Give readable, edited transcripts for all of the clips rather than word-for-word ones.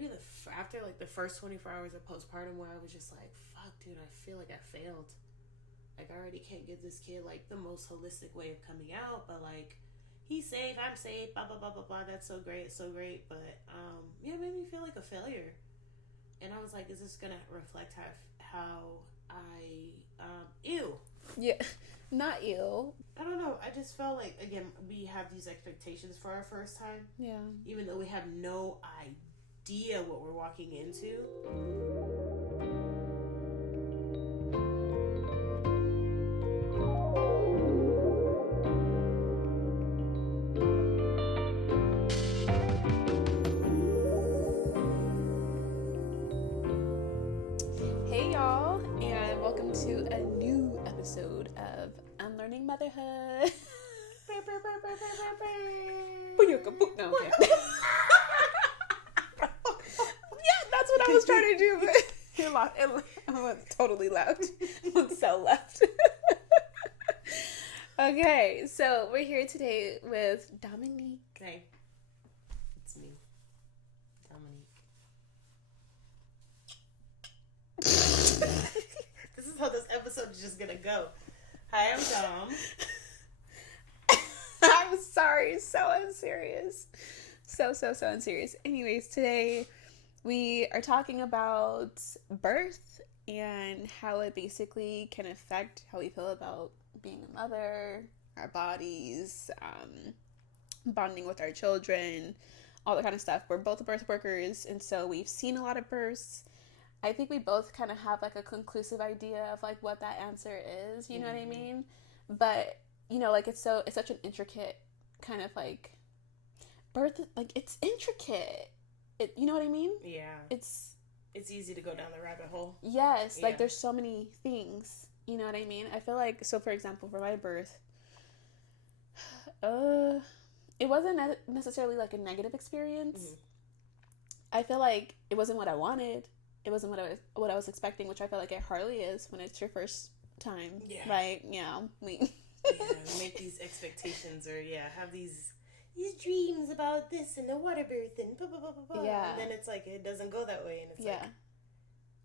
maybe after like the first 24 hours of postpartum, where I was just like, fuck, dude, I feel like I failed. Like, I already can't give this kid like the most holistic way of coming out, but like, he's safe, I'm safe, blah blah blah blah blah. That's so great, so great. But yeah, it made me feel like a failure. And I was like, is this gonna reflect how I ew? Yeah, not ew. I don't know. I just felt like, again, we have these expectations for our first time. Yeah. Even though we have no idea what we're walking into. Hey y'all, and welcome to a new episode of Unlearning Motherhood. No, okay. Yeah, that's what I was trying to do, but it went totally left. It went so left. Okay, so we're here today with Domanique. Hey, it's me, Dominique. This is how this episode is just gonna go. Hi, I'm Dom. I'm sorry, so unserious. So unserious. Anyways, today we are talking about birth and how it basically can affect how we feel about being a mother, our bodies, bonding with our children, all that kind of stuff. We're both birth workers, and so we've seen a lot of births. I think we both kind of have like a conclusive idea of like what that answer is, you know what I mean? But you know, like it's such an intricate kind of like birth, like it's intricate. You know what I mean? Yeah. It's easy to go down the rabbit hole. Yes, like there's so many things, you know what I mean? I feel like, so for example, for my birth, it wasn't necessarily like a negative experience. Mm-hmm. I feel like it wasn't what I wanted. It wasn't what I was expecting, which I feel like it hardly is when it's your first time. Yeah. Right? Yeah. We make these expectations or have these dreams about this and the water birth and blah, blah, blah, blah, blah. Yeah. And then it's like, it doesn't go that way. And it's like,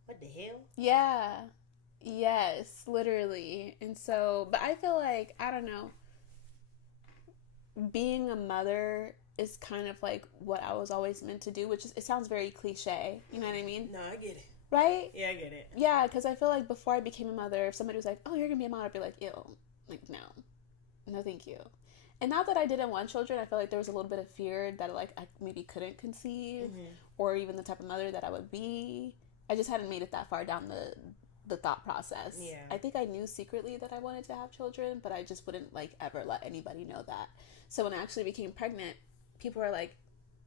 what the hell? Yeah. Yes, literally. And so, but I feel like, I don't know, being a mother is kind of like what I was always meant to do, which is, it sounds very cliche. You know what I mean? No, I get it. Right? Yeah, I get it. Yeah, because I feel like before I became a mother, if somebody was like, oh, you're going to be a mom, I'd be like, ew. Like, no, thank you. And not that I didn't want children, I feel like there was a little bit of fear that like I maybe couldn't conceive, or even the type of mother that I would be. I just hadn't made it that far down the thought process. Yeah. I think I knew secretly that I wanted to have children, but I just wouldn't like ever let anybody know that. So when I actually became pregnant, people were like,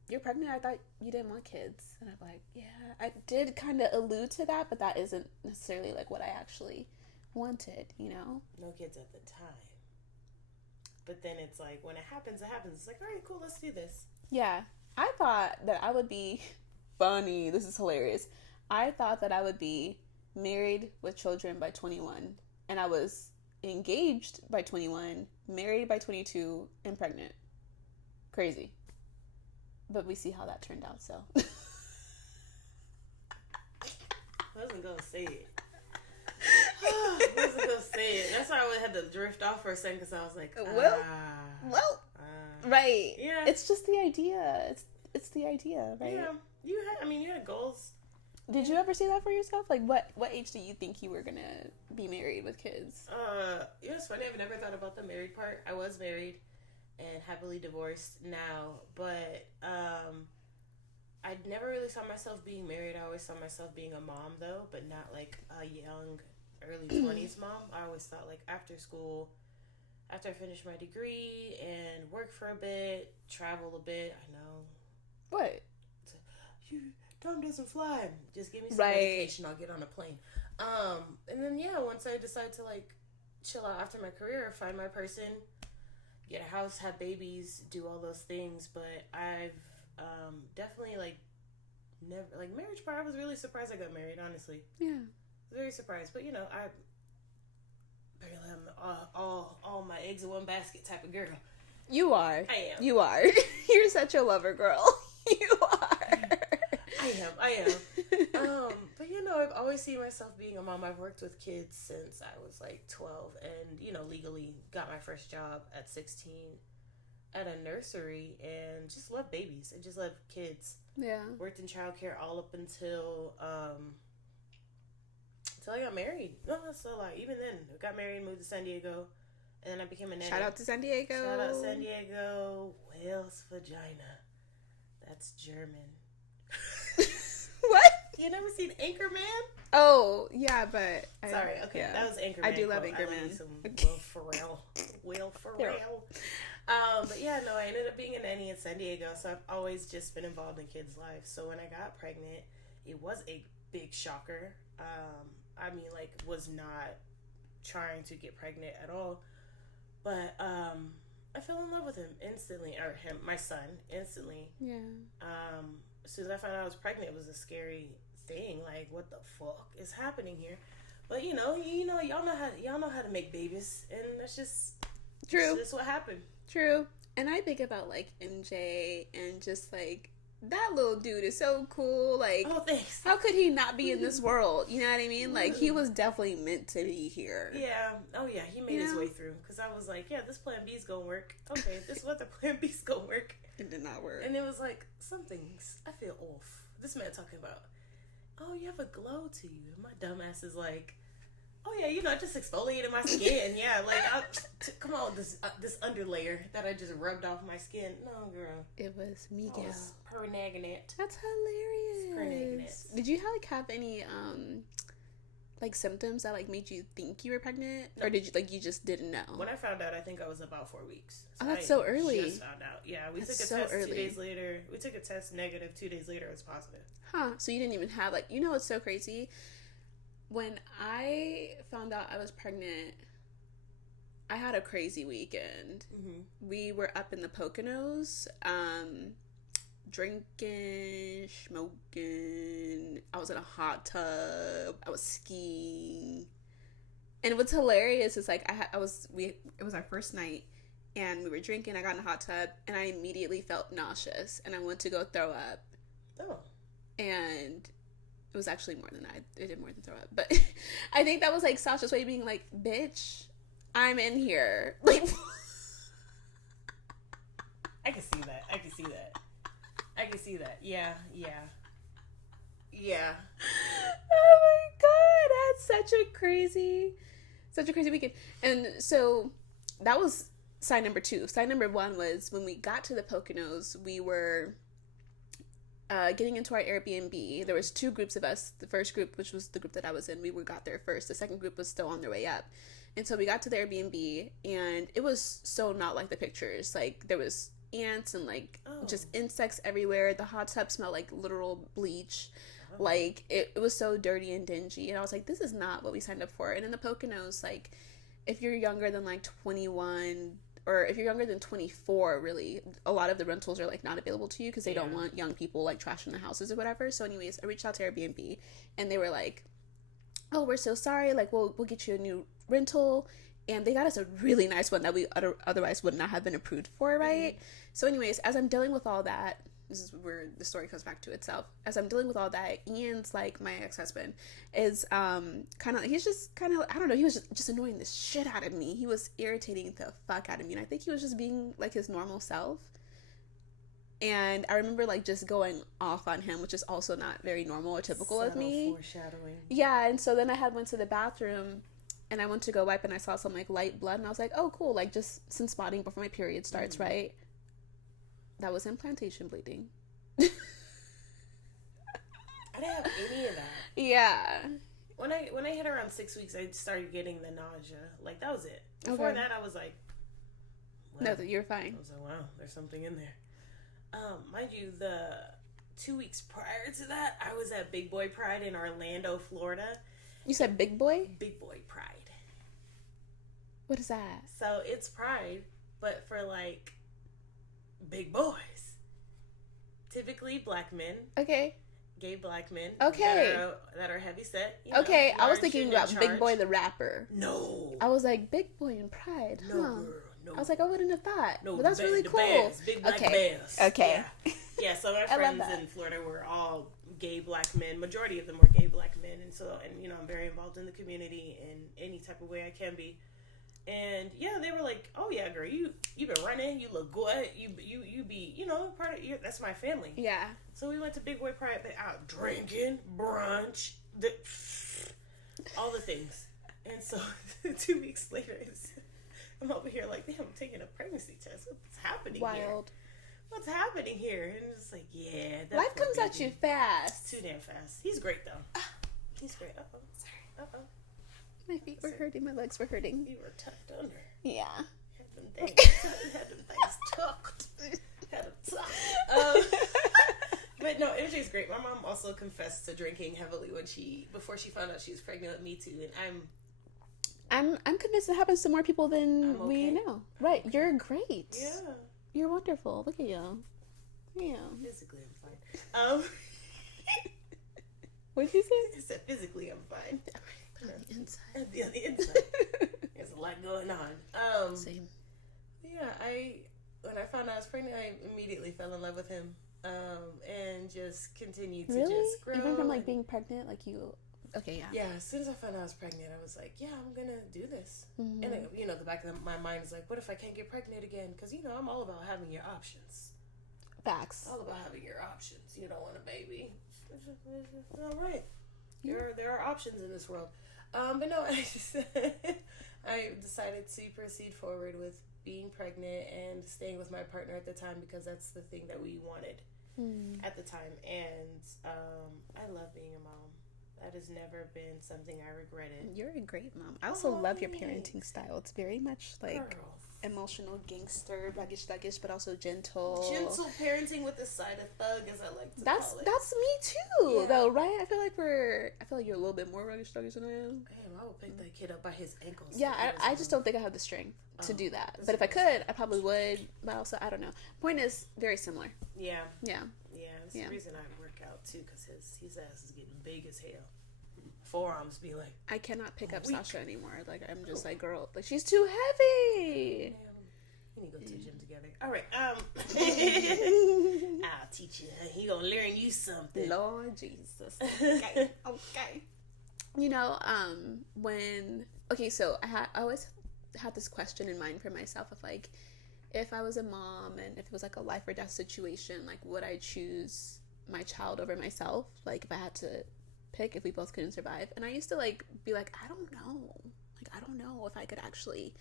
you're pregnant? I thought you didn't want kids. And I'm like, yeah, I did kind of allude to that, but that isn't necessarily like what I actually wanted, you know? No kids at the time. But then it's like, when it happens, it happens. It's like, all right, cool, let's do this. Yeah. I thought that I would be funny. This is hilarious. I thought that I would be married with children by 21. And I was engaged by 21, married by 22, and pregnant. Crazy. But we see how that turned out, so. I wasn't going to say it. I wasn't going to say it. That's why I had to drift off for a second, because I was like, right. Yeah. It's just the idea. It's the idea, right? Yeah. You had goals. Did you ever see that for yourself? Like, what age do you think you were going to be married with kids? It's funny. I've never thought about the married part. I was married and happily divorced now, but I never really saw myself being married. I always saw myself being a mom, though, but not like a young, early 20s mom. I always thought like after school, after I finished my degree and work for a bit, travel a bit. I know. What? Tom doesn't fly. Just give me some medication. I'll get on a plane. And then once I decide to like chill out after my career, find my person, get a house, have babies, do all those things. But I've definitely like never like marriage part. I was really surprised I got married. Honestly, yeah, very surprised. But I apparently I'm all my eggs in one basket type of girl. You are. I am. You are. You're such a lover girl. You are. I am. But you know, I've always seen myself being a mom. I've worked with kids since I was like 12, and you know, legally got my first job at 16 at a nursery, and just love babies and just love kids. Yeah. Worked in childcare all up until I got married. No, that's a lie. Even then, I got married, moved to San Diego, and then I became a nanny. Shout out to San Diego. Shout out San Diego. Whale's vagina. That's German. What? You never seen Anchorman? Oh, yeah, but... Sorry, okay, yeah. That was Anchorman. I do love Anchorman. Some Will Ferrell. But yeah, no, I ended up being a nanny in San Diego, so I've always just been involved in kids' lives. So when I got pregnant, it was a big shocker. I mean, like, was not trying to get pregnant at all. But I fell in love with him instantly, or him, my son, instantly. Yeah. As soon as I found out I was pregnant, it was a scary thing. Like, what the fuck is happening here? But y'all know how to make babies, and that's just true. That's what happened. True. And I think about like MJ and just like that little dude is so cool. Like, oh, thanks. How could he not be in this world? You know what I mean? Like, he was definitely meant to be here. Yeah. Oh, yeah. He made his way through. Because I was like, yeah, this plan B's gonna work. Okay, this other plan B's gonna work. It did not work. And it was like, something's, I feel off. This man talking about, oh, you have a glow to you. And my dumb ass is like, oh, yeah, I just exfoliated my skin. Yeah, like, come on, this underlayer that I just rubbed off my skin. No, girl. It was Miguel. Pernagnant. That's hilarious. Did you have any, like, symptoms that, like, made you think you were pregnant? No. Or did you, like, you just didn't know? When I found out, I think I was about 4 weeks. So that's so early. I just found out. Yeah, we took a test early. 2 days later. We took a test negative. 2 days later, it was positive. Huh. So you didn't even have, like, what's so crazy? When I found out I was pregnant, I had a crazy weekend. Mm-hmm. We were up in the Poconos, drinking, smoking. I was in a hot tub. I was skiing. And what's hilarious is, like, it was our first night, and we were drinking. I got in a hot tub, and I immediately felt nauseous, and I went to go throw up. Oh. And it was actually more than that. I did more than throw up. But I think that was, like, Sasha's way of being like, bitch, I'm in here. Like, I can see that. Yeah. Oh, my God. That's such a crazy weekend. And so that was sign number 2. Sign number 1 was when we got to the Poconos, we were... getting into our Airbnb. There was 2 groups of us. The first group, which was the group that I was in, we got there first. The second group was still on their way up. And so we got to the Airbnb, and it was so not like the pictures. Like, there was ants and, like, just insects everywhere. The hot tub smelled like literal bleach. Oh. Like, it was so dirty and dingy. And I was like, this is not what we signed up for. And in the Poconos, like, if you're younger than, like, 21... or if you're younger than 24, really, a lot of the rentals are, like, not available to you because they don't want young people, like, trashing the houses or whatever. So anyways, I reached out to Airbnb, and they were like, oh, we're so sorry. Like, we'll get you a new rental. And they got us a really nice one that we otherwise would not have been approved for, right? Mm-hmm. So anyways, as I'm dealing with all that, this is where the story comes back to itself. As I'm dealing with all that, Ian's, like, my ex-husband, is he's just I don't know, he was just annoying the shit out of me. He was irritating the fuck out of me, and I think he was just being, like, his normal self. And I remember, like, just going off on him, which is also not very normal or typical of me. Foreshadowing. Yeah, and so then I went to the bathroom, and I went to go wipe, and I saw some, like, light blood, and I was like, oh, cool, like, just some spotting before my period starts, right? That was implantation bleeding. I didn't have any of that. Yeah. When I hit around 6 weeks, I started getting the nausea. Like, that was it. Before that, I was like, well, no, you're fine. I was like, wow, there's something in there. Mind you, the 2 weeks prior to that, I was at Big Boy Pride in Orlando, Florida. You said Big Boy? Big Boy Pride. What is that? So it's Pride, but for, like, big boys. Typically black men. Okay. Gay black men. Okay. That are heavy set. Okay, I was thinking about Big Boy the rapper. No. I was like, Big Boy in Pride. No, girl. No. I was like, I wouldn't have thought. No, but that's really cool. Bears, big black bears. Okay. Yeah, so my friends in Florida were all gay black men. Majority of them were gay black men, and so, and you know, I'm very involved in the community in any type of way I can be. And yeah, they were like, "Oh yeah, girl, you've been running. You look good. You be, you know, part of your, that's my family." Yeah. So we went to Big Boy Pride, out drinking, brunch, all the things. And so 2 weeks later, I'm over here like, damn, I'm taking a pregnancy test. What's happening here? Wild. What's happening here? And it's like, yeah, that's life comes at you fast. Too damn fast. He's great though. He's great. Uh-oh. Sorry. Uh-oh. My feet were hurting. My legs were hurting. You were tucked under. Yeah. Had them things tucked. Had them tucked. But no, MJ's great. My mom also confessed to drinking heavily before she found out she was pregnant with me too, and I'm convinced it happens to more people than we know. Right. You're great. Yeah. You're wonderful. Look at you. Yeah. Physically I'm fine. What did you say? I said physically I'm fine. On the inside. On the inside. There's a lot going on. Same. Yeah, when I found out I was pregnant, I immediately fell in love with him. And just continued to just grow. Even from like being pregnant, like you. Okay, yeah. Yeah, as soon as I found out I was pregnant, I was like, yeah, I'm gonna do this. Mm-hmm. And you know, the back of my mind is like, what if I can't get pregnant again? Because you know, I'm all about having your options. Facts. All about having your options. You don't want a baby. All right. There are options in this world. But no, I decided to proceed forward with being pregnant and staying with my partner at the time because that's the thing that we wanted at the time. And I love being a mom. That has never been something I regretted. You're a great mom. I also love your parenting style. It's very much like emotional gangster, ruggish, but also gentle. Gentle parenting with a side of thug, as I like to call it. That's me too, though, right? I feel like you're a little bit more ruggish than I am. Damn, I will pick that kid up by his ankles. Yeah, I just don't think I have the strength to do that. But if I could, I probably would. But also, I don't know. Point is, very similar. Yeah. Yeah. Yeah. That's the reason I work out too, because his ass is getting big as hell. Forearms be like. I cannot pick up Sasha anymore. Like I'm just like, girl, like she's too heavy. We need to go to the gym together. All right. I'll teach you. He gonna learn you something. Lord Jesus. Okay. Okay. You know, so I always had this question in mind for myself of like, if I was a mom and if it was like a life or death situation, like would I choose my child over myself? Like if I had to pick, if we both couldn't survive. And I used to like be like, I don't know if I could actually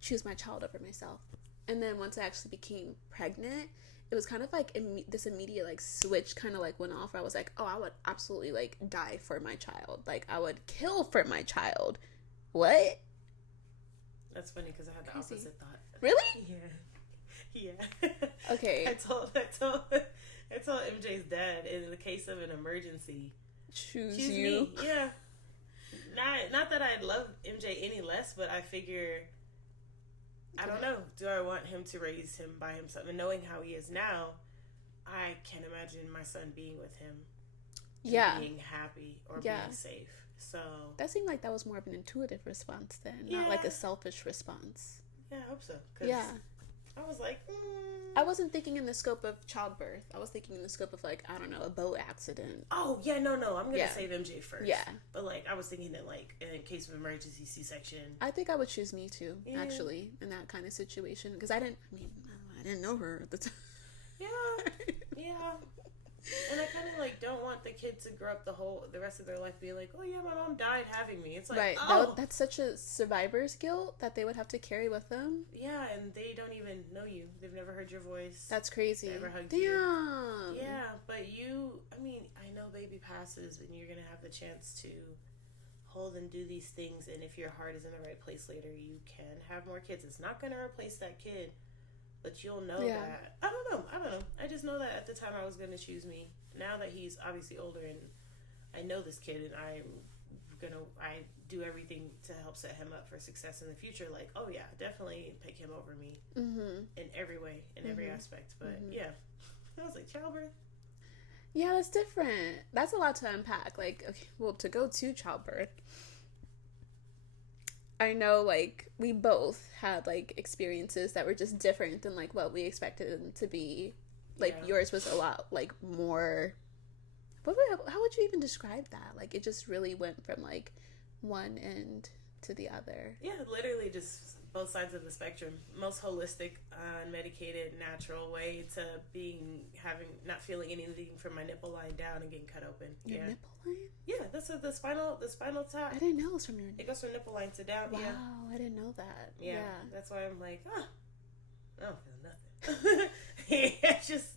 choose my child over myself. And then once I actually became pregnant, it was kind of like this immediate like switch kind of like went off where I was like, oh, I would absolutely like die for my child. Like I would kill for my child. What? That's funny because I had the opposite thought. Really? Yeah. Okay. I told MJ's dad, in the case of an emergency, choose you. Me. Yeah. Not that I love MJ any less, but I figure, I don't know. Do I want him to raise him by himself? And knowing how he is now, I can't imagine my son being with him. Being happy or being safe. So that seemed like that was more of an intuitive response then, not like a selfish response. Yeah, I hope so. I was like, I wasn't thinking in the scope of childbirth. I was thinking in the scope of like, I don't know, a boat accident. Oh yeah, no, I'm gonna save MJ first. Yeah, but like I was thinking that like in case of emergency C-section. I think I would choose me too, actually, in that kind of situation because I didn't know her at the time. Yeah. And I kind of like don't want the kid to grow up the rest of their life being like, oh yeah, my mom died having me. It's like, right. Oh. That's such a survivor's guilt that they would have to carry with them. Yeah, and they don't even know you. They've never heard your voice. That's crazy. Never hugged you. Yeah, but I know baby passes and you're gonna have the chance to hold and do these things. And if your heart is in the right place later, you can have more kids. It's not gonna replace that kid. But you'll know that. I don't know. I just know that at the time I was going to choose me. Now that he's obviously older and I know this kid and I do everything to help set him up for success in the future. Like, oh yeah, definitely pick him over me in every way, in every aspect. But yeah, I was like, childbirth. Yeah, that's different. That's a lot to unpack. Like, okay, well, to go to childbirth, I know, like, we both had, like, experiences that were just different than, like, what we expected them to be. Like, yours was a lot, like, more How would you even describe that? Like, it just really went from like one end to the other. Yeah, literally just both sides of the spectrum. Most holistic, unmedicated, natural way to not feeling anything from my nipple line down and getting cut open. Your yeah. nipple line? Yeah, that's the spinal top. I didn't know it was from your. It goes from nipple line to down. Wow, yeah. I didn't know that. Yeah, that's why I'm like, I don't feel nothing. It's just.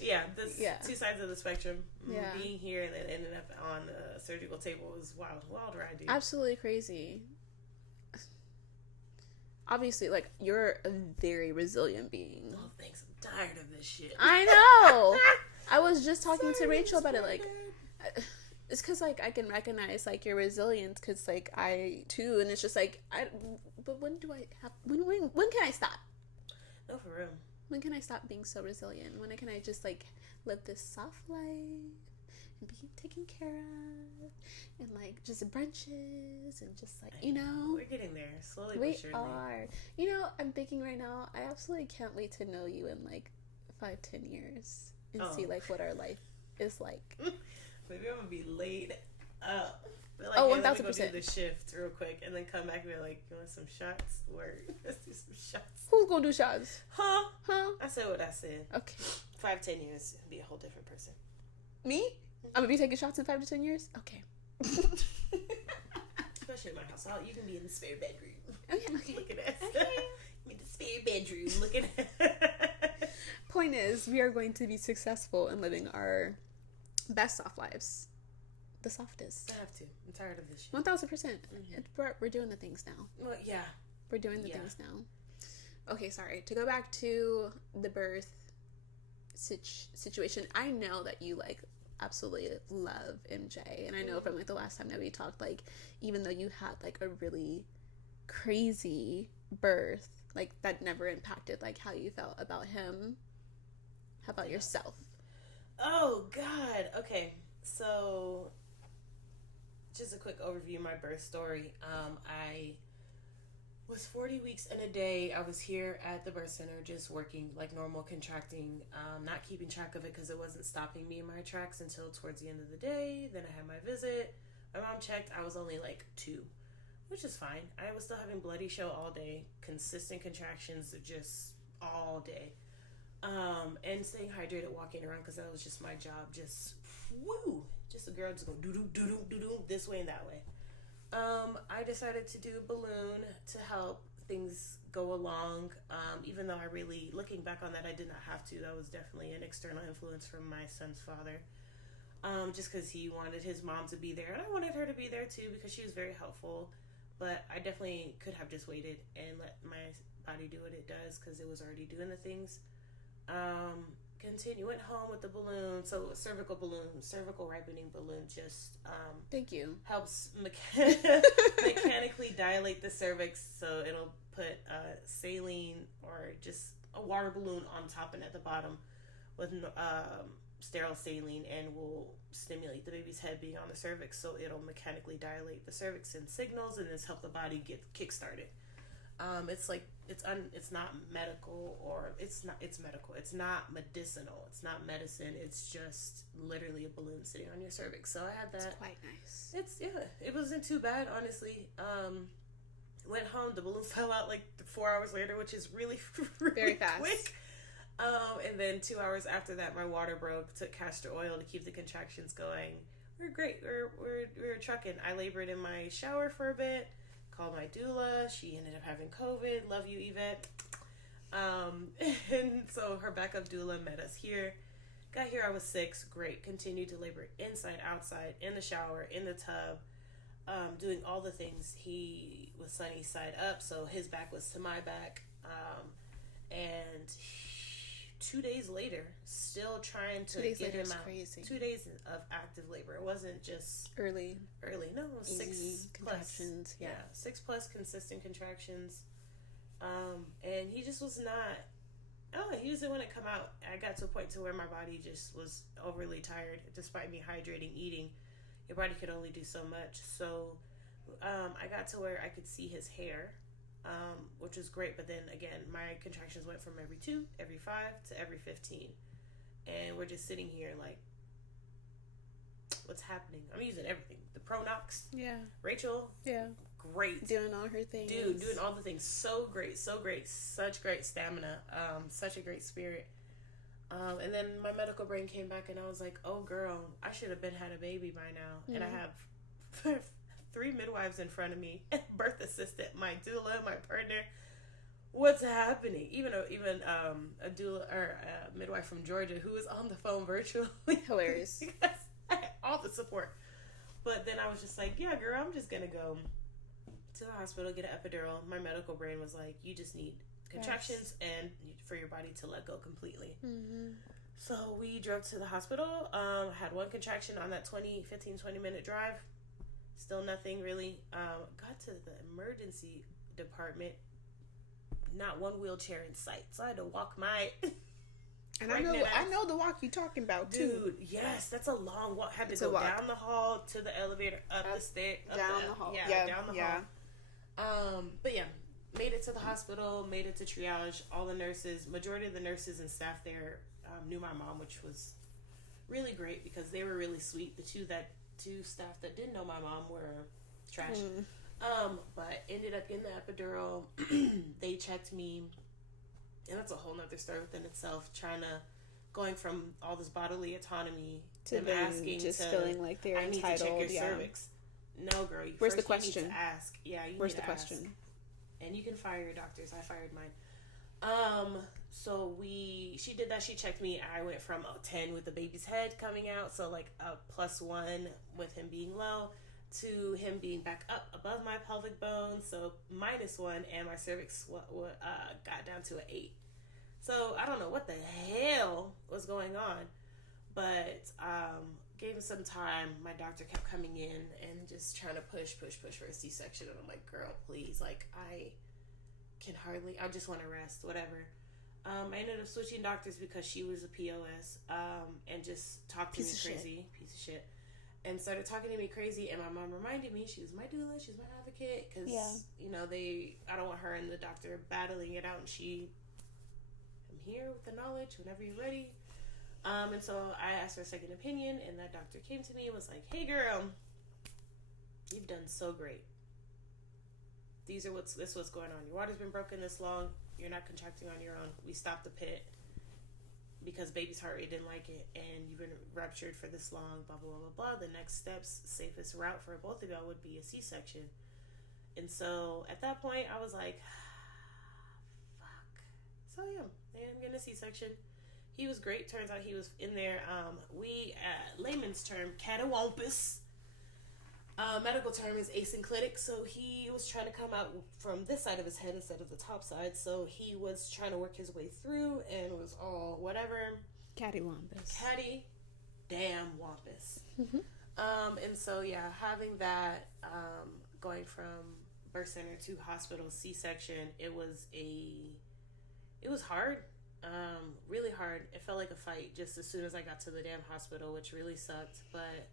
Yeah, two sides of the spectrum. Yeah. Being here and then ending up on a surgical table was wild ride, dude. Absolutely crazy. Obviously, like, you're a very resilient being. Oh, thanks. I'm tired of this shit. I know. I was just talking to Rachel about it. Like, it's because, like, I can recognize, like, your resilience because, like, I, too. And it's just, like, but when do I have... When can I stop? No, for real. When can I stop being so resilient? When can I just, like, live this soft life and be taken care of and, like, just brunches and just, like, you know? We're getting there, slowly we but surely. Are. You know, I'm thinking right now, I absolutely can't wait to know you in, like, 5-10 years and see, like, what our life is like. Maybe I'm going to be laid up. Like, 1000%. Let me go do the shift real quick and then come back and be like, you want some shots? Let's do some shots. Who's gonna do shots? Huh? I said what I said. Okay. 5-10 years, be a whole different person. Me? I'm gonna be taking shots in 5 to 10 years? Okay. Especially in my house. You can be in the spare bedroom. Okay. Look at that. Okay. I'm in the spare bedroom. Look at that. Point is, we are going to be successful in living our best soft lives. The softest. I have to. I'm tired of this shit. 1000%. We're doing the things now. Well, yeah. We're doing the things now. Okay, sorry. To go back to the birth situation, I know that you, like, absolutely love MJ. And I know from, like, the last time that we talked, like, even though you had, like, a really crazy birth, like, that never impacted, like, how you felt about him. How about yourself? Oh, God. Okay. So... just a quick overview of my birth story. I was 40 weeks and a day. I was here at the birth center just working like normal, contracting, not keeping track of it because it wasn't stopping me in my tracks until towards the end of the day. Then I had my visit. My mom checked. I was only like 2, which is fine. I was still having bloody show all day, consistent contractions just all day, and staying hydrated, walking around because that was just my job. Just a girl just going do this way and that way. I decided to do a balloon to help things go along. Even though I really, looking back on that, I did not have to. That was definitely an external influence from my son's father. Just because he wanted his mom to be there, and I wanted her to be there too because she was very helpful. But I definitely could have just waited and let my body do what it does because it was already doing the things. Went home with the balloon. So cervical ripening balloon just thank you, helps mechanically dilate the cervix, so it'll put saline or just a water balloon on top and at the bottom with sterile saline, and will stimulate the baby's head being on the cervix, so it'll mechanically dilate the cervix and signals and just help the body get kick-started. It's not medical, or it's medical. It's not medicinal. It's not medicine. It's just literally a balloon sitting on your cervix. So I had that. It's quite nice. It wasn't too bad, honestly. Went home. The balloon fell out like 4 hours later, which is really, really very fast. Quick. And then 2 hours after that, my water broke. Took castor oil to keep the contractions going. We're great. We're trucking. I labored in my shower for a bit. Called my doula. She ended up having COVID. Love you, Yvette. And so her backup doula met us here. Got here, I was 6. Great. Continued to labor inside, outside, in the shower, in the tub, doing all the things. He was sunny side up, so his back was to my back. And 2 days later, still trying to get him out. Crazy. 2 days of active labor. It wasn't just early. No, it was 6 contractions. Yeah, 6+ consistent contractions. And he just was not. He just didn't want to come out. I got to a point to where my body just was overly tired, despite me hydrating, eating. Your body could only do so much. So, I got to where I could see his hair. Which was great, but then again, my contractions went from every 2, every 5 to every 15, and we're just sitting here like, what's happening. I'm using everything. The Pronox. Yeah. Rachel. Yeah. Great. Doing all her things. Dude, doing all the things. So great. So great. Such great stamina. Such a great spirit. And then my medical brain came back and I was like, oh girl, I should have had a baby by now. And I have 3 midwives in front of me, birth assistant, my doula, my partner. What's happening? Even a doula or a midwife from Georgia who was on the phone virtually. Hilarious. All the support. But then I was just like, yeah, girl, I'm just gonna go to the hospital, get an epidural. My medical brain was like, you just need contractions and for your body to let go completely. Mm-hmm. So we drove to the hospital, had 1 contraction on that 20 minute drive. Still nothing really. Got to the emergency department, not 1 wheelchair in sight. So I had to walk my and I know the walk you talking about too. Dude, yes, that's a long walk. Had to go down the hall to the elevator, up the stairs, down the hall. Yeah, down the hall. But yeah, made it to the hospital, made it to triage. All the nurses, majority of the nurses and staff there knew my mom, which was really great because they were really sweet. The two staff that didn't know my mom were trash. But ended up getting the epidural. They checked me, and that's a whole nother story within itself. Going from all this bodily autonomy to them asking just feeling like they're entitled. I need to check your cervix. No, girl. Where's the question? You need to ask. Yeah, Where's the question? Ask. And you can fire your doctors. I fired mine. So she did that. She checked me. I went from a 10 with the baby's head coming out, so like a +1 with him being low, to him being back up above my pelvic bone, so -1, and my cervix got down to an 8. So I don't know what the hell was going on, but gave him some time. My doctor kept coming in and just trying to push for a C-section, and I'm like, girl, please, like I just want to rest, whatever. I ended up switching doctors because she was a POS, and just talked to me crazy, piece of shit, and started talking to me crazy. And my mom reminded me she was my doula, she's my advocate, because I don't want her and the doctor battling it out. And I'm here with the knowledge whenever you're ready. And so I asked for a second opinion, and that doctor came to me and was like, hey girl, you've done so great. This is what's going on. Your water's been broken this long. You're not contracting on your own. We stopped the pit because baby's heart rate didn't like it, and you've been ruptured for this long, blah, blah, blah, blah. The next steps, safest route for both of y'all would be a C-section. And so at that point, I was like, fuck. So yeah, I'm getting a C-section. He was great. Turns out he was in there. We, layman's term, catawampus. Medical term is asynclitic, so he was trying to come out from this side of his head instead of the top side, so he was trying to work his way through and was all whatever. Cattywampus. Catty damn wampus. And so yeah, having that, going from birth center to hospital, C-section, it was hard. Really hard. It felt like a fight just as soon as I got to the damn hospital, which really sucked, but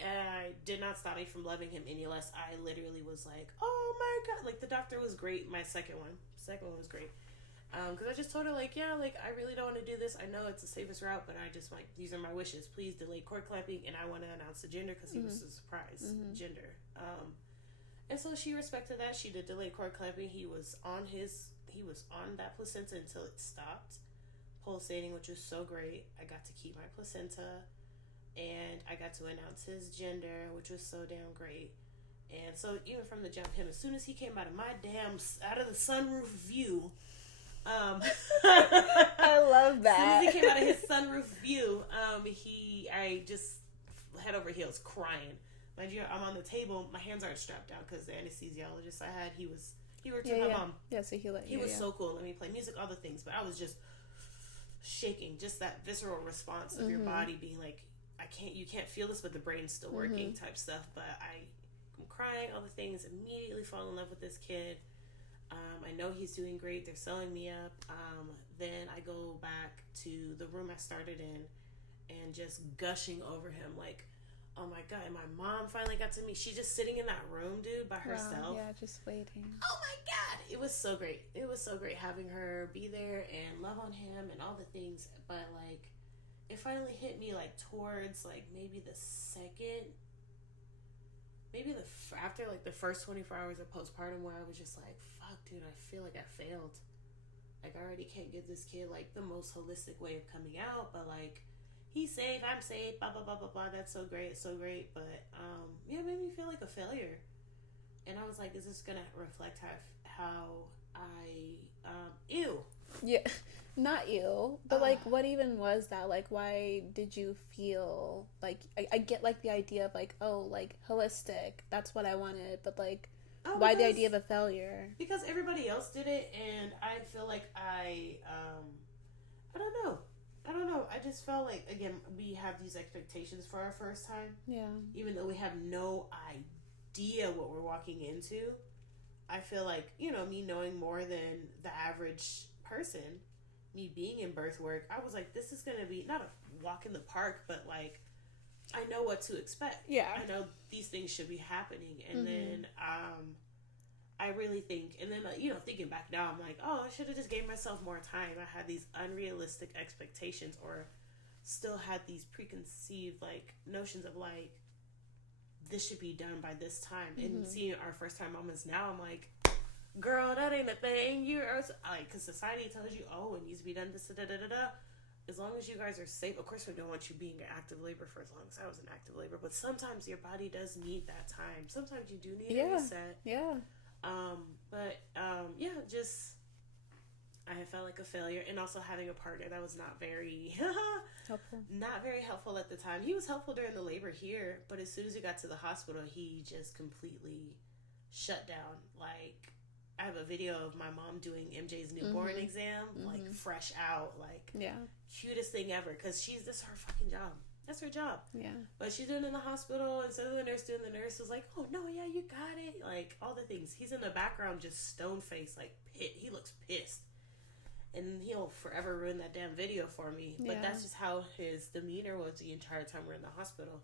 I did not stop me from loving him any less. I literally was like, oh my god, like the doctor was great. My second one was great, because I just told her like, yeah, like I really don't want to do this. I know it's the safest route, but I just like, these are my wishes. Please delay cord clamping, and I want to announce the gender because he was a surprise gender. And so she respected that. She did delay cord clamping. He was on that placenta until it stopped pulsating, which was so great. I got to keep my placenta. And I got to announce his gender, which was so damn great. And so even from the jump, as soon as he came out of out of the sunroof view, I love that. As soon as he came out of his sunroof view, I just head over heels crying. Mind you, I'm on the table. My hands aren't strapped down because the anesthesiologist I had, he worked with my mom. Yeah, so he was so cool. Let me play music, all the things. But I was just shaking, just that visceral response of your body being like, you can't feel this, but the brain's still working type stuff. But I'm crying, all the things, immediately fall in love with this kid. I know he's doing great. They're sewing me up. Then I go back to the room I started in and just gushing over him like, oh my god. And my mom finally got to me. She's just sitting in that room, dude, by herself. Yeah, just waiting. Oh my god. It was so great. It was so great having her be there and love on him and all the things. But like, it finally hit me like towards like maybe the second, after like the first 24 hours of postpartum, where I was just like, fuck, dude, I feel like I failed. Like, I already can't give this kid like the most holistic way of coming out, but like, he's safe, I'm safe, blah blah blah blah blah. That's so great, so great. But yeah, it made me feel like a failure. And I was like, is this gonna reflect how I ew. Yeah, not you, but like, what even was that? Like, why did you feel like I get like the idea of like, oh, like holistic, that's what I wanted, but like, why the idea of a failure? Because everybody else did it, and I feel like I don't know. I just felt like, again, we have these expectations for our first time. Yeah. Even though we have no idea what we're walking into, I feel like, you know, me knowing more than the average person, me being in birth work, I was like, this is going to be not a walk in the park, but like, I know what to expect. Yeah. I know these things should be happening. And then, I really think, and then, you know, thinking back now, I'm like, oh, I should have just gave myself more time. I had these unrealistic expectations, or still had these preconceived, like, notions of, like, this should be done by this time. And seeing our first time moments now, I'm like, girl, that ain't a thing. You're, like, because society tells you, oh, it needs to be done this, da da da da. As long as you guys are safe, of course we don't want you being in active labor for as long as I was in active labor, but sometimes your body does need that time. Sometimes you do need a reset. Yeah. Yeah, just, I felt like a failure, and also having a partner that was not very helpful at the time. He was helpful during the labor here, but as soon as he got to the hospital, he just completely shut down. Like, I have a video of my mom doing MJ's newborn exam, like fresh out, like cutest thing ever, because that's her fucking job. That's her job. Yeah. But she's doing it in the hospital, and so the nurse was like, oh, no, yeah, you got it. Like, all the things. He's in the background just stone-faced, like, he looks pissed. And he'll forever ruin that damn video for me. Yeah. But that's just how his demeanor was the entire time we're in the hospital.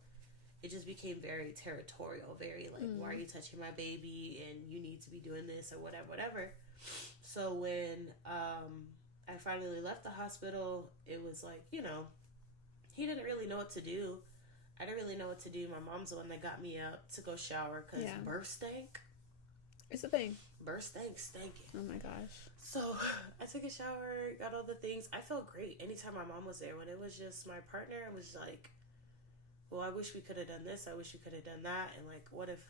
It just became very territorial, very, like, why are you touching my baby, and you need to be doing this, or whatever. So when I finally left the hospital, it was like, you know, he didn't really know what to do. I didn't really know what to do. My mom's the one that got me up to go shower, because birth stank. It's a thing. Birth stanking. Oh my gosh. So I took a shower, got all the things. I felt great anytime my mom was there. When it was just my partner, it was like, well, I wish we could have done this. I wish we could have done that. And like, what if?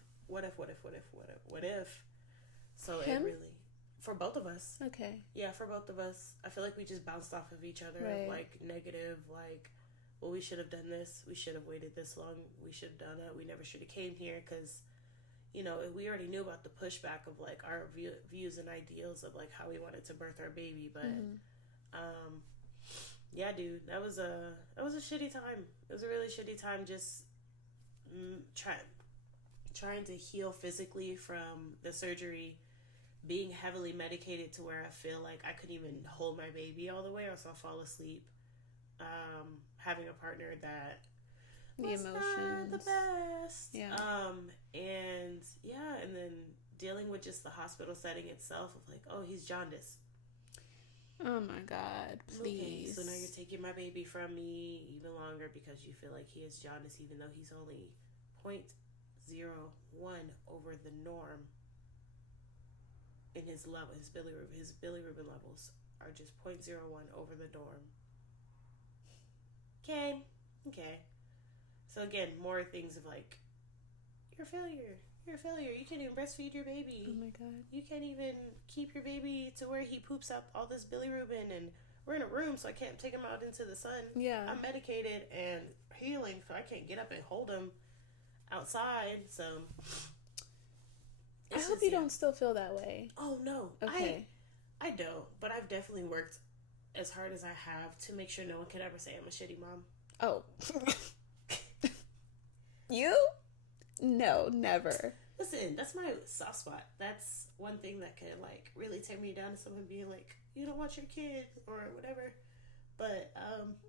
So it really, for both of us. Okay. Yeah, for both of us. I feel like we just bounced off of each other. Right. Like, negative, like, well, we should have done this. We should have waited this long. We should have done it. We never should have came here, because, you know, we already knew about the pushback of, like, our views and ideals of, like, how we wanted to birth our baby. But, yeah, dude, that was a shitty time. It was a really shitty time, just trying to heal physically from the surgery, being heavily medicated to where I feel like I couldn't even hold my baby all the way, or else I'll fall asleep. Having a partner that the was emotions not the best. Yeah. And then dealing with just the hospital setting itself of like, oh, he's jaundiced. Oh my God, please. Okay, so now you're taking my baby from me even longer because you feel like he is jaundiced, even though he's only 0.01 over the norm in his level. His bilirubin levels are just 0.01 over the norm. Okay. So again, more things of like, you're a failure. You can't even breastfeed your baby. Oh my God. You can't even keep your baby to where he poops up all this bilirubin, and we're in a room, so I can't take him out into the sun. Yeah. I'm medicated and healing, so I can't get up and hold him outside. So I hope you don't still feel that way. Oh no. Okay. I don't, but I've definitely worked as hard as I have to make sure no one can ever say I'm a shitty mom. Oh. You? No, never. Listen, that's my soft spot. That's one thing that can like really tear me down, to someone being like, you don't want your kid or whatever. But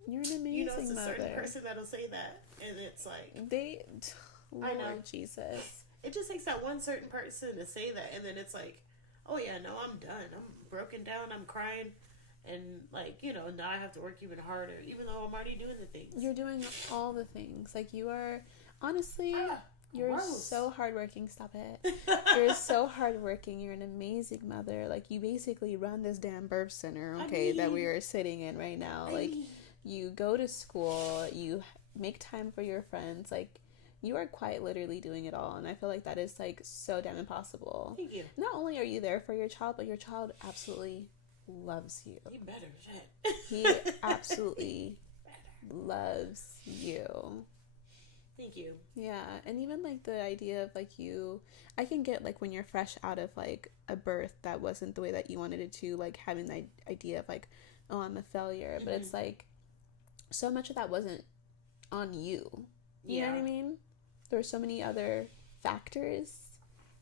you're an amazing you know, it's a mother. certain person that'll say that, and it's like Lord I know. Jesus. It just takes that one certain person to say that, and then it's like, oh yeah, no, I'm done. I'm broken down. I'm crying. And, like, you know, now I have to work even harder, even though I'm already doing the things. You're doing all the things. Like, you are, honestly, you're gross. so hardworking. Stop it. You're so hardworking. You're an amazing mother. Like, you basically run this damn birth center, okay, that we are sitting in right now. Like, you go to school, you make time for your friends. Like, you are quite literally doing it all. And I feel like that is, like, so damn impossible. Thank you. Not only are you there for your child, but your child absolutely loves you. He better, shit. He absolutely loves you. Thank you. Yeah, and even, like, the idea of, like, I can get, like, when you're fresh out of, like, a birth that wasn't the way that you wanted it to, like, having the idea of, like, oh, I'm a failure, but it's, like, so much of that wasn't on you. You know what I mean? There were so many other factors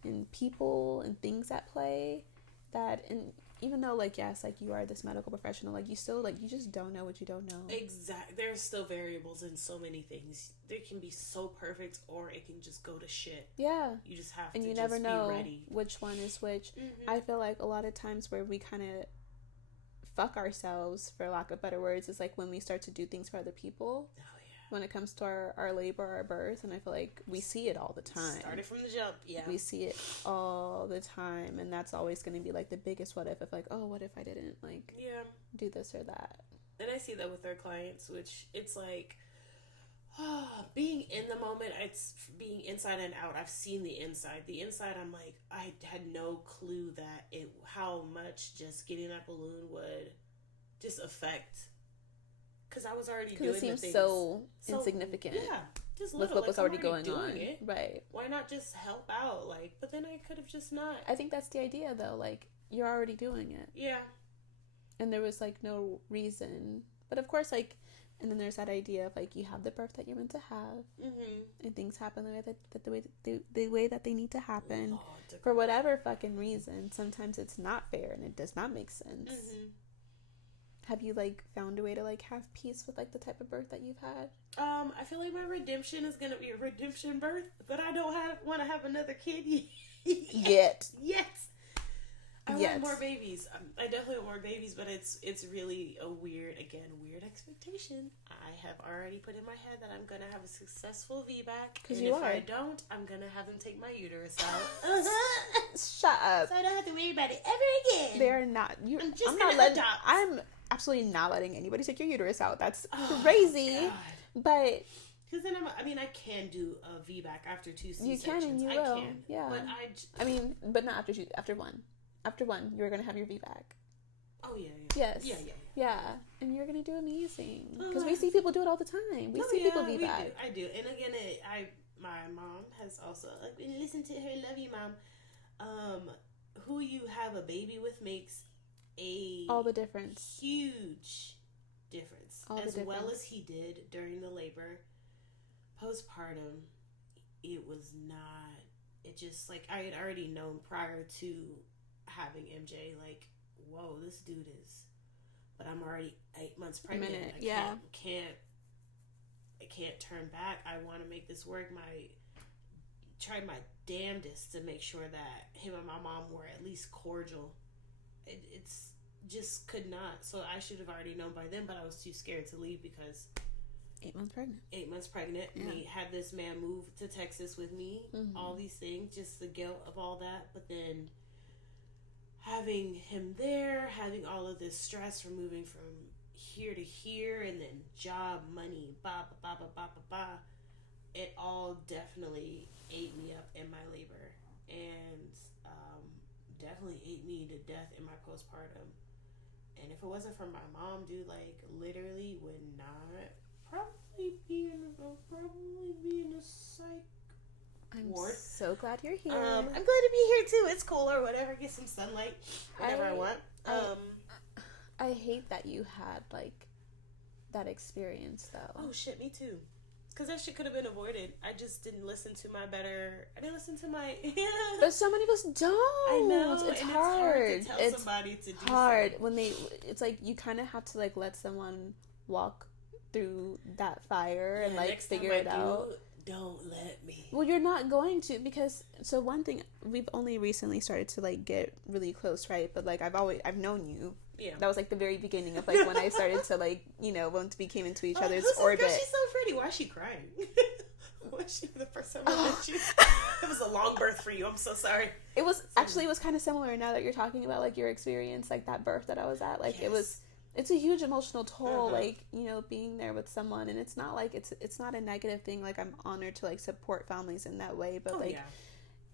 and people and things at play that, and even though, like, yes, like, you are this medical professional, like, you still, like, you just don't know what you don't know. Exactly. There's still variables in so many things. They can be so perfect, or it can just go to shit. Yeah. You just have and to you just never know be ready. which one is which. I feel like a lot of times where we kind of fuck ourselves, for lack of better words, is, like, when we start to do things for other people. Oh, yeah. When it comes to our labor, our birth, and I feel like we see it all the time. Started from the jump, yeah. We see it all the time, and that's always going to be, like, the biggest what if of, like, oh, what if I didn't, like, do this or that. And I see that with our clients, which it's like, being in the moment, it's being inside and out. I've seen the inside. The inside, I'm like, I had no clue that how much just getting that balloon would just affect. Because I was already doing the things. Because it seems so insignificant. Yeah. Just with what was already going on. It. Right. Why not just help out? Like, but then I could have just not. I think that's the idea, though. Like, you're already doing it. Yeah. And there was, like, no reason. But, of course, like, and then there's that idea of, like, you have the birth that you're meant to have. Mm-hmm. And things happen the way that they need to happen. For whatever fucking reason. Sometimes it's not fair and it does not make sense. Mm-hmm. Have you, like, found a way to, like, have peace with, like, the type of birth that you've had? I feel like my redemption is gonna be a redemption birth, but I don't want to have another kid yet. I want more babies. I definitely want more babies, but it's really a weird expectation. I have already put in my head that I'm gonna have a successful VBAC, and if I don't, I'm gonna have them take my uterus out. Shut up. So I don't have to worry about it ever again. They're not. I'm absolutely not letting anybody take your uterus out. That's crazy. God. But because then I can do a VBAC after 2 C-sections. You can and you will. Can, yeah. But but not after 2. After 1. After 1, you're gonna have your VBAC. Oh yeah. Yes. Yeah. And you're gonna do amazing because we see people do it all the time. We see people VBAC. I do. And again, my mom has also listen to her. Love you, mom. Who you have a baby with makes all the difference. Huge difference. As well as he did during the labor. Postpartum, it was not. It just, like, I had already known prior to having MJ, like, whoa, this dude is. But I'm already 8 months pregnant. I can't turn back. I want to make this work. Tried my damnedest to make sure that him and my mom were at least cordial. It's just could not. So I should have already known by then, but I was too scared to leave because 8 months pregnant. 8 months pregnant. Yeah. We had this man move to Texas with me. Mm-hmm. All these things, just the guilt of all that. But then having him there, having all of this stress from moving from here to here, and then job, money, it all definitely ate me up in my labor, and definitely ate me to death in my postpartum. And if it wasn't for my mom, dude, like, literally would not probably be in a psych ward. So glad you're here. I'm glad to be here too. It's cool or whatever. Get some sunlight, whatever I want. I hate that you had, like, that experience though. Oh shit, me too. Because that shit could have been avoided. I just didn't listen to my I didn't listen to my... But so many of us don't. I know. It's hard. It's hard to tell somebody to do hard. When it's like, you kind of have to, like, let someone walk through that fire and, like, figure it out. Don't let me. Well, you're not going to, because... So one thing, we've only recently started to, like, get really close, right? But, like, I've known you Yeah. That was like the very beginning of like when I started to like, once we came into each other's orbit. Girl, she's so pretty. Why is she crying? Why is she the first time I met you? It was a long birth for you. I'm so sorry. It was kind of similar now that you're talking about like your experience, like that birth that I was at. Like it's a huge emotional toll, like, being there with someone, and it's not like it's not a negative thing. Like, I'm honored to like support families in that way, but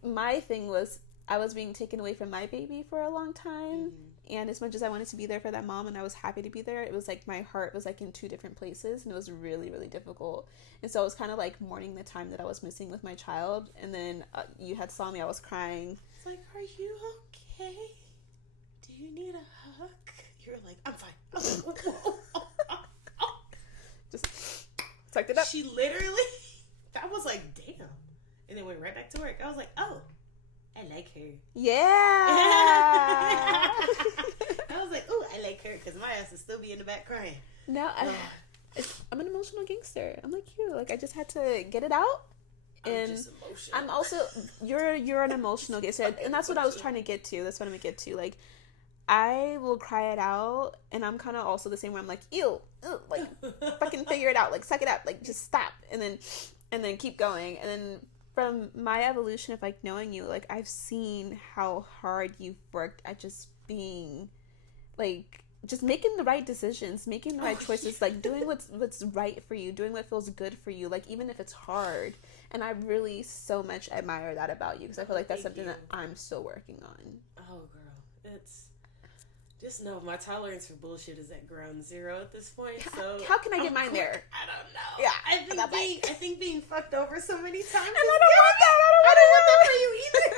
my thing was I was being taken away from my baby for a long time, and as much as I wanted to be there for that mom and I was happy to be there, it was like my heart was like in two different places, and it was really, really difficult. And so I was kind of like mourning the time that I was missing with my child, and then you had saw me, I was crying. It's like, are you okay? Do you need a hug? You were like, I'm fine. I was like, oh. Just sucked it up. She literally, I was like, damn. And then went right back to work. I was like, oh, I like her. Yeah. I was like, oh, I like her, because my ass would still be in the back crying. No, I'm an emotional gangster. I'm like you. Like, I just had to get it out. And I'm also, you're an emotional gangster. And that's what I was trying to get to. That's what I'm going to get to. Like, I will cry it out, and I'm kind of also the same way. I'm like, ew, like, fucking figure it out. Like, suck it up. Like, just stop. And then keep going. And then from my evolution of, like, knowing you, like, I've seen how hard you've worked at just being, like, just making the right decisions, making the right choices, like, doing what's right for you, doing what feels good for you, like, even if it's hard. And I really so much admire that about you, because I feel like that's something that I'm still working on. Oh, girl. It's... Just know my tolerance for bullshit is at ground zero at this point. So how can I get mine there? I don't know. Yeah, I think being fucked over so many times. And I don't want that. I don't want that for you either.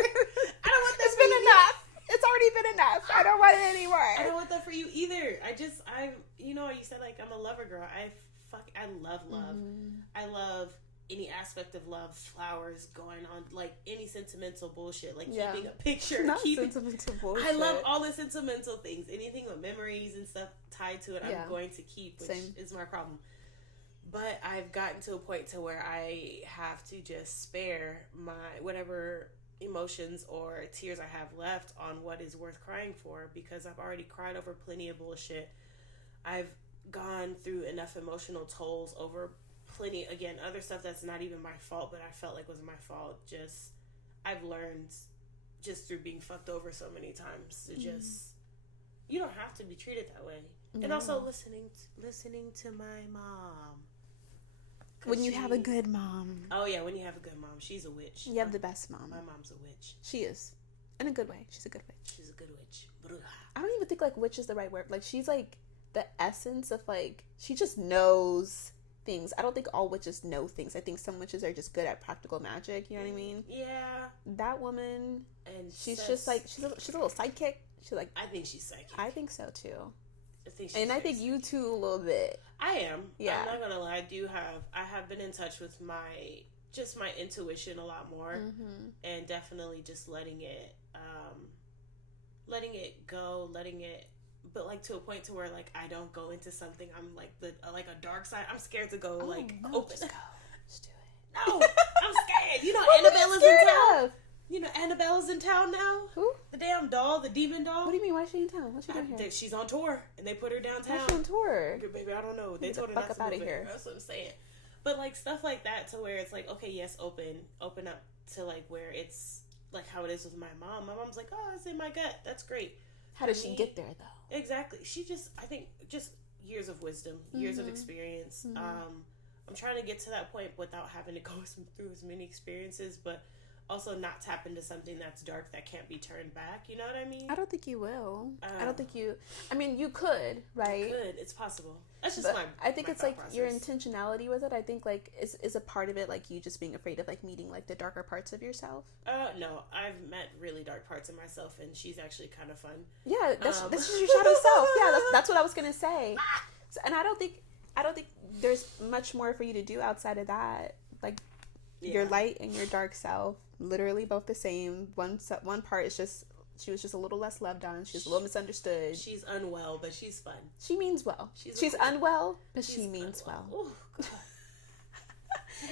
I don't want that. It's been enough. It's already been enough. I don't want it anymore. I don't want that for you either. You said like I'm a lover girl. I love love. I love any aspect of love, flowers, going on, like any sentimental bullshit, like keeping a picture, sentimental bullshit. I love all the sentimental things, anything with memories and stuff tied to it. I'm going to keep, which is my problem. But I've gotten to a point to where I have to just spare my whatever emotions or tears I have left on what is worth crying for, because I've already cried over plenty of bullshit. I've gone through enough emotional tolls over plenty, again, other stuff that's not even my fault, but I felt like was my fault. Just, I've learned just through being fucked over so many times to just, you don't have to be treated that way. And also listening to my mom. When you have a good mom. Oh yeah, when you have a good mom. She's a witch. You have the best mom. My mom's a witch. She is. In a good way. She's a good witch. She's a good witch. I don't even think like witch is the right word. Like, she's like the essence of like, she just knows things. I don't think all witches know things. I think some witches are just good at practical magic. You know what I mean? Yeah. That woman, and she's just like she's a little sidekick. She's like, I think she's psychic. I think so too. I think you too a little bit. I am. Yeah. I'm not gonna lie. I have been in touch with my intuition a lot more, and definitely just letting it go, but like to a point to where like I don't go into something. I'm like like a dark side. I'm scared to go open. Just go. Just do it. No, I'm scared. You know, Annabella's in town. You know, Annabella's in town now. Who? The damn doll, the demon doll. What do you mean? Why is she in town? What's she doing here? She's on tour, and they put her downtown. Why's she on tour? Baby, I don't know. They told her not to out of move here. That's what I'm saying. But like stuff like that, to where it's like, okay, yes, open up to like where it's like how it is with my mom. My mom's like, oh, it's in my gut. That's great. How did she get there though? Exactly. She I think years of wisdom, years of experience. I'm trying to get to that point without having to go through as many experiences, but also not tap into something that's dark that can't be turned back. You know what I mean? I don't think you will. I don't think you. I mean, you could, right? You could. It's possible. That's just I think it's like process. Your intentionality with it. I think like is a part of it. Like you just being afraid of like meeting like the darker parts of yourself. No, I've met really dark parts of myself, and she's actually kind of fun. Yeah, that's just your shadow self. Yeah, that's what I was gonna say. And I don't think there's much more for you to do outside of that. Like your light and your dark self, literally both the same. One part is just she was just a little less loved on. She's a little misunderstood. She's unwell, but she's fun. She means well. She's unwell, but she means well. Oh, God.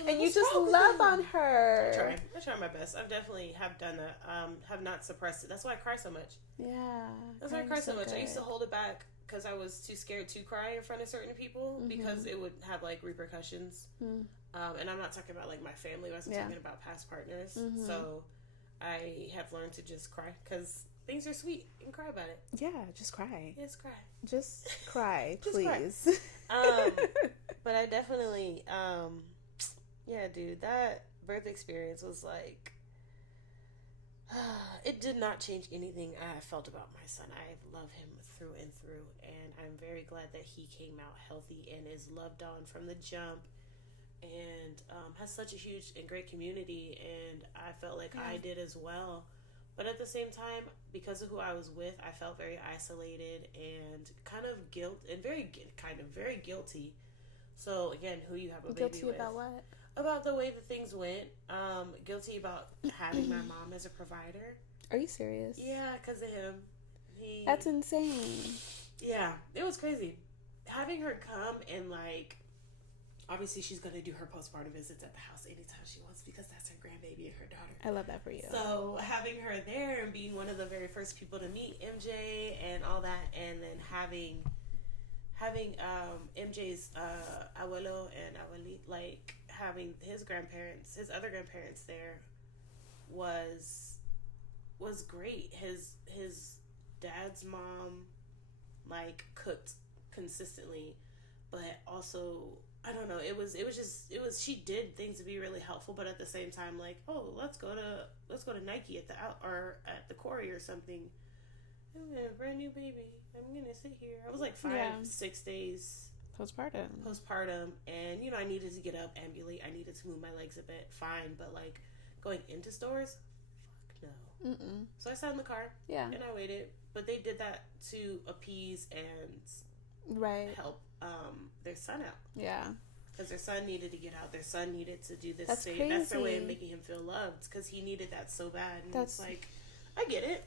And you you just love on her. I try my best. I've definitely have done that. Have not suppressed it. That's why I cry so much. Yeah. That's why I cry so much. Good. I used to hold it back because I was too scared to cry in front of certain people because it would have like repercussions. And I'm not talking about like my family. I was talking about past partners. So I have learned to just cry because things are sweet and cry about it. Yeah, just cry. Just cry. Just cry, please. Cry. But I definitely, yeah, dude, that birth experience was like, it did not change anything I felt about my son. I love him through and through, and I'm very glad that he came out healthy and is loved on from the jump, and has such a huge and great community, and I felt like I did as well. But at the same time, because of who I was with, I felt very isolated and kind of very guilty. So again, who you have a baby with. Guilty about what? About the way that things went. Guilty about having my mom as a provider. Are you serious? Yeah, because of him. That's insane. Yeah, it was crazy. Having her come and like, obviously she's going to do her postpartum visits at the house anytime she wants because that's her grandbaby and her daughter. I love that for you. So having her there and being one of the very first people to meet MJ and all that, and then having MJ's abuelo and abuelita, like having his other grandparents there was great. His dad's mom like cooked consistently, but also I don't know, it was she did things to be really helpful, but at the same time like, oh, let's go to Nike at the quarry or something. I'm a brand new baby. I'm gonna sit here. I was like 6 days postpartum, and I needed to get up, ambulate. I needed to move my legs a bit. Fine, but like going into stores, fuck no. So I sat in the car, and I waited. But they did that to appease and help their son out. Yeah, because their son needed to get out. Their son needed to do this. That's crazy. That's their way of making him feel loved because he needed that so bad. And it's like, I get it.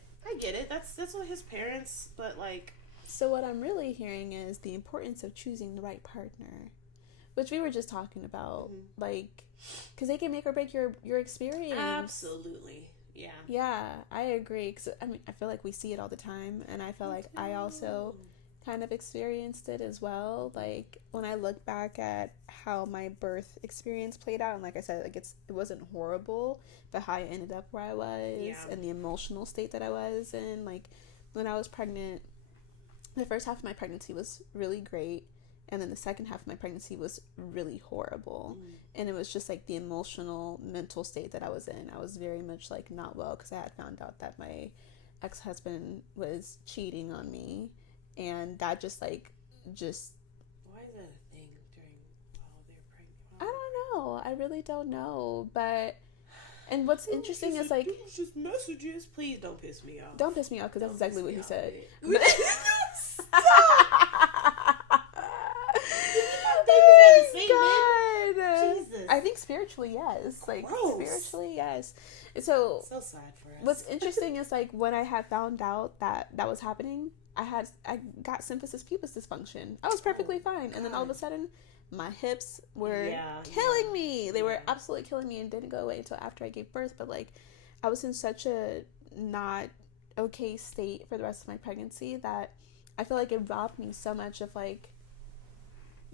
That's what his parents, but like. So what I'm really hearing is the importance of choosing the right partner, which we were just talking about, like, because they can make or break your experience. Absolutely, yeah. Yeah, I agree. Because I mean, I feel like we see it all the time, and I feel like I also kind of experienced it as well. Like when I look back at how my birth experience played out, and like I said, like it wasn't horrible, but how I ended up where I was and the emotional state that I was in. Like when I was pregnant, the first half of my pregnancy was really great, and then the second half of my pregnancy was really horrible. And it was just like the emotional, mental state that I was in. I was very much like not well because I had found out that my ex-husband was cheating on me, and that just why is that a thing while they're pregnant? I don't know. I really don't know. But and what's interesting is like, it was just messages. Please don't piss me off. Don't piss me off because that's exactly what he said. I think spiritually, yes. Like, spiritually, yes. So sad for us. What's interesting is like when I had found out that was happening, I got symphysis pubis dysfunction. I was perfectly fine, and then all of a sudden, my hips were killing me. They were absolutely killing me, and didn't go away until after I gave birth. But like, I was in such a not okay state for the rest of my pregnancy that I feel like it robbed me so much of like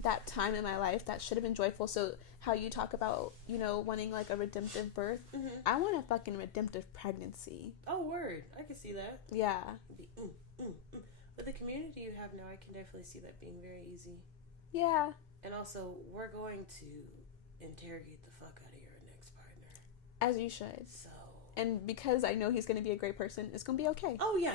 that time in my life that should have been joyful. So how you talk about, wanting like a redemptive birth, I want a fucking redemptive pregnancy. Oh, word. I can see that. Yeah. With the community you have now, I can definitely see that being very easy. Yeah. And also, we're going to interrogate the fuck out of your next partner. As you should. So. And because I know he's going to be a great person, it's going to be okay. Oh, yeah.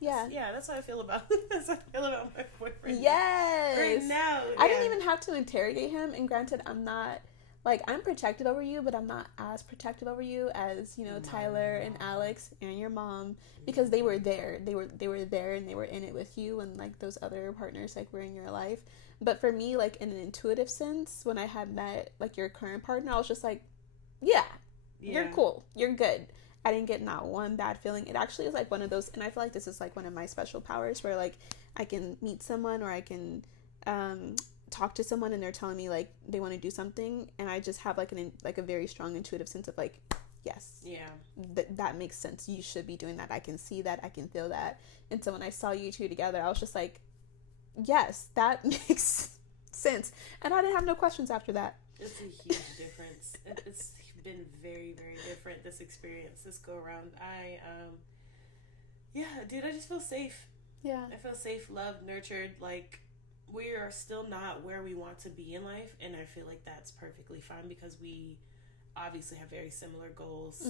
Yeah, that's how I feel about my boyfriend. Yes. Right now. I didn't even have to interrogate him. And granted, I'm not, like, I'm protective over you, but I'm not as protective over you as, Tyler and Alex and your mom, because they were there. They were there and they were in it with you, and, like, those other partners, like, were in your life. But for me, like, in an intuitive sense, when I had met, like, your current partner, I was just like, yeah. You're cool. You're good. I didn't get not one bad feeling. It actually is like one of those, and I feel like this is like one of my special powers where like I can meet someone or I can talk to someone and they're telling me like they want to do something, and I just have like a very strong intuitive sense of like, yes, that makes sense, you should be doing that, I can see that, I can feel that. And so when I saw you two together, I was just like, yes, that makes sense, and I didn't have no questions after that. It's a huge difference. It's been very, very different, this experience, this go around. I I just feel safe. I feel safe, loved, nurtured. Like, we are still not where we want to be in life, and I feel like that's perfectly fine because we obviously have very similar goals.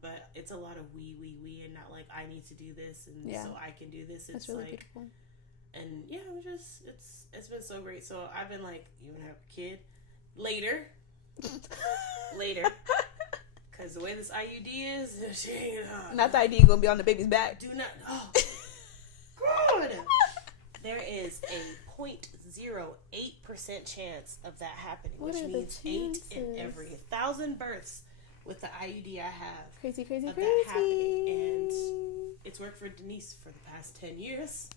But it's a lot of we, and not like I need to do this and so I can do this. It's really like beautiful. And it's been so great. So I've been like, you want to have a kid later, because the way this IUD is, she ain't not the IUD gonna be on the baby's back. Do not. Oh, God. There is a 0.08% chance of that happening, which means 8 in every 1,000 births with the IUD I have. Crazy. That happening. And it's worked for Denise for the past 10 years.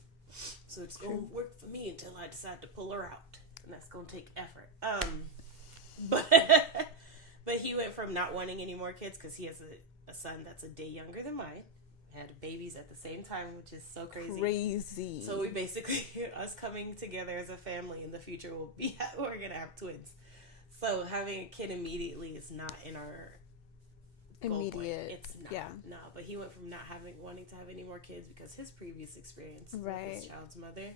So it's going to work for me until I decide to pull her out. And that's going to take effort. But he went from not wanting any more kids because he has a son that's a day younger than mine. Had babies at the same time, which is so crazy. So we basically, us coming together as a family in the future we're going to have twins. So having a kid immediately is not in our immediate. It's not. No, but he went from not wanting to have any more kids because his previous experience with his child's mother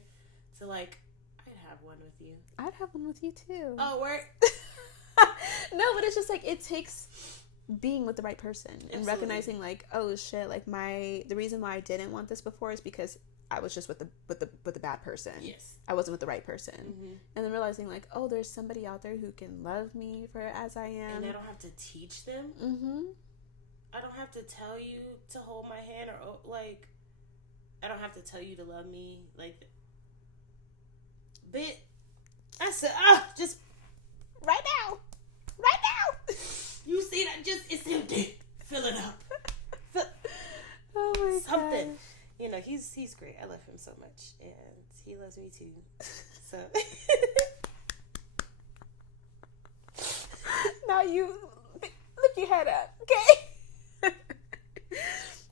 to like, I'd have one with you. I'd have one with you too. Oh, where? No, but it's just like, it takes being with the right person. Absolutely. And recognizing like, oh shit, like the reason why I didn't want this before is because I was just with the bad person. Yes. I wasn't with the right person. And then realizing like, oh, there's somebody out there who can love me for as I am. And I don't have to teach them. I don't have to tell you to hold my hand, or like, I don't have to tell you to love me. Like, but I said, just right now. You see that? It's empty. Fill it up. Oh my something. Gosh. You know, he's great. I love him so much, and he loves me too. So now you lift your head up, okay?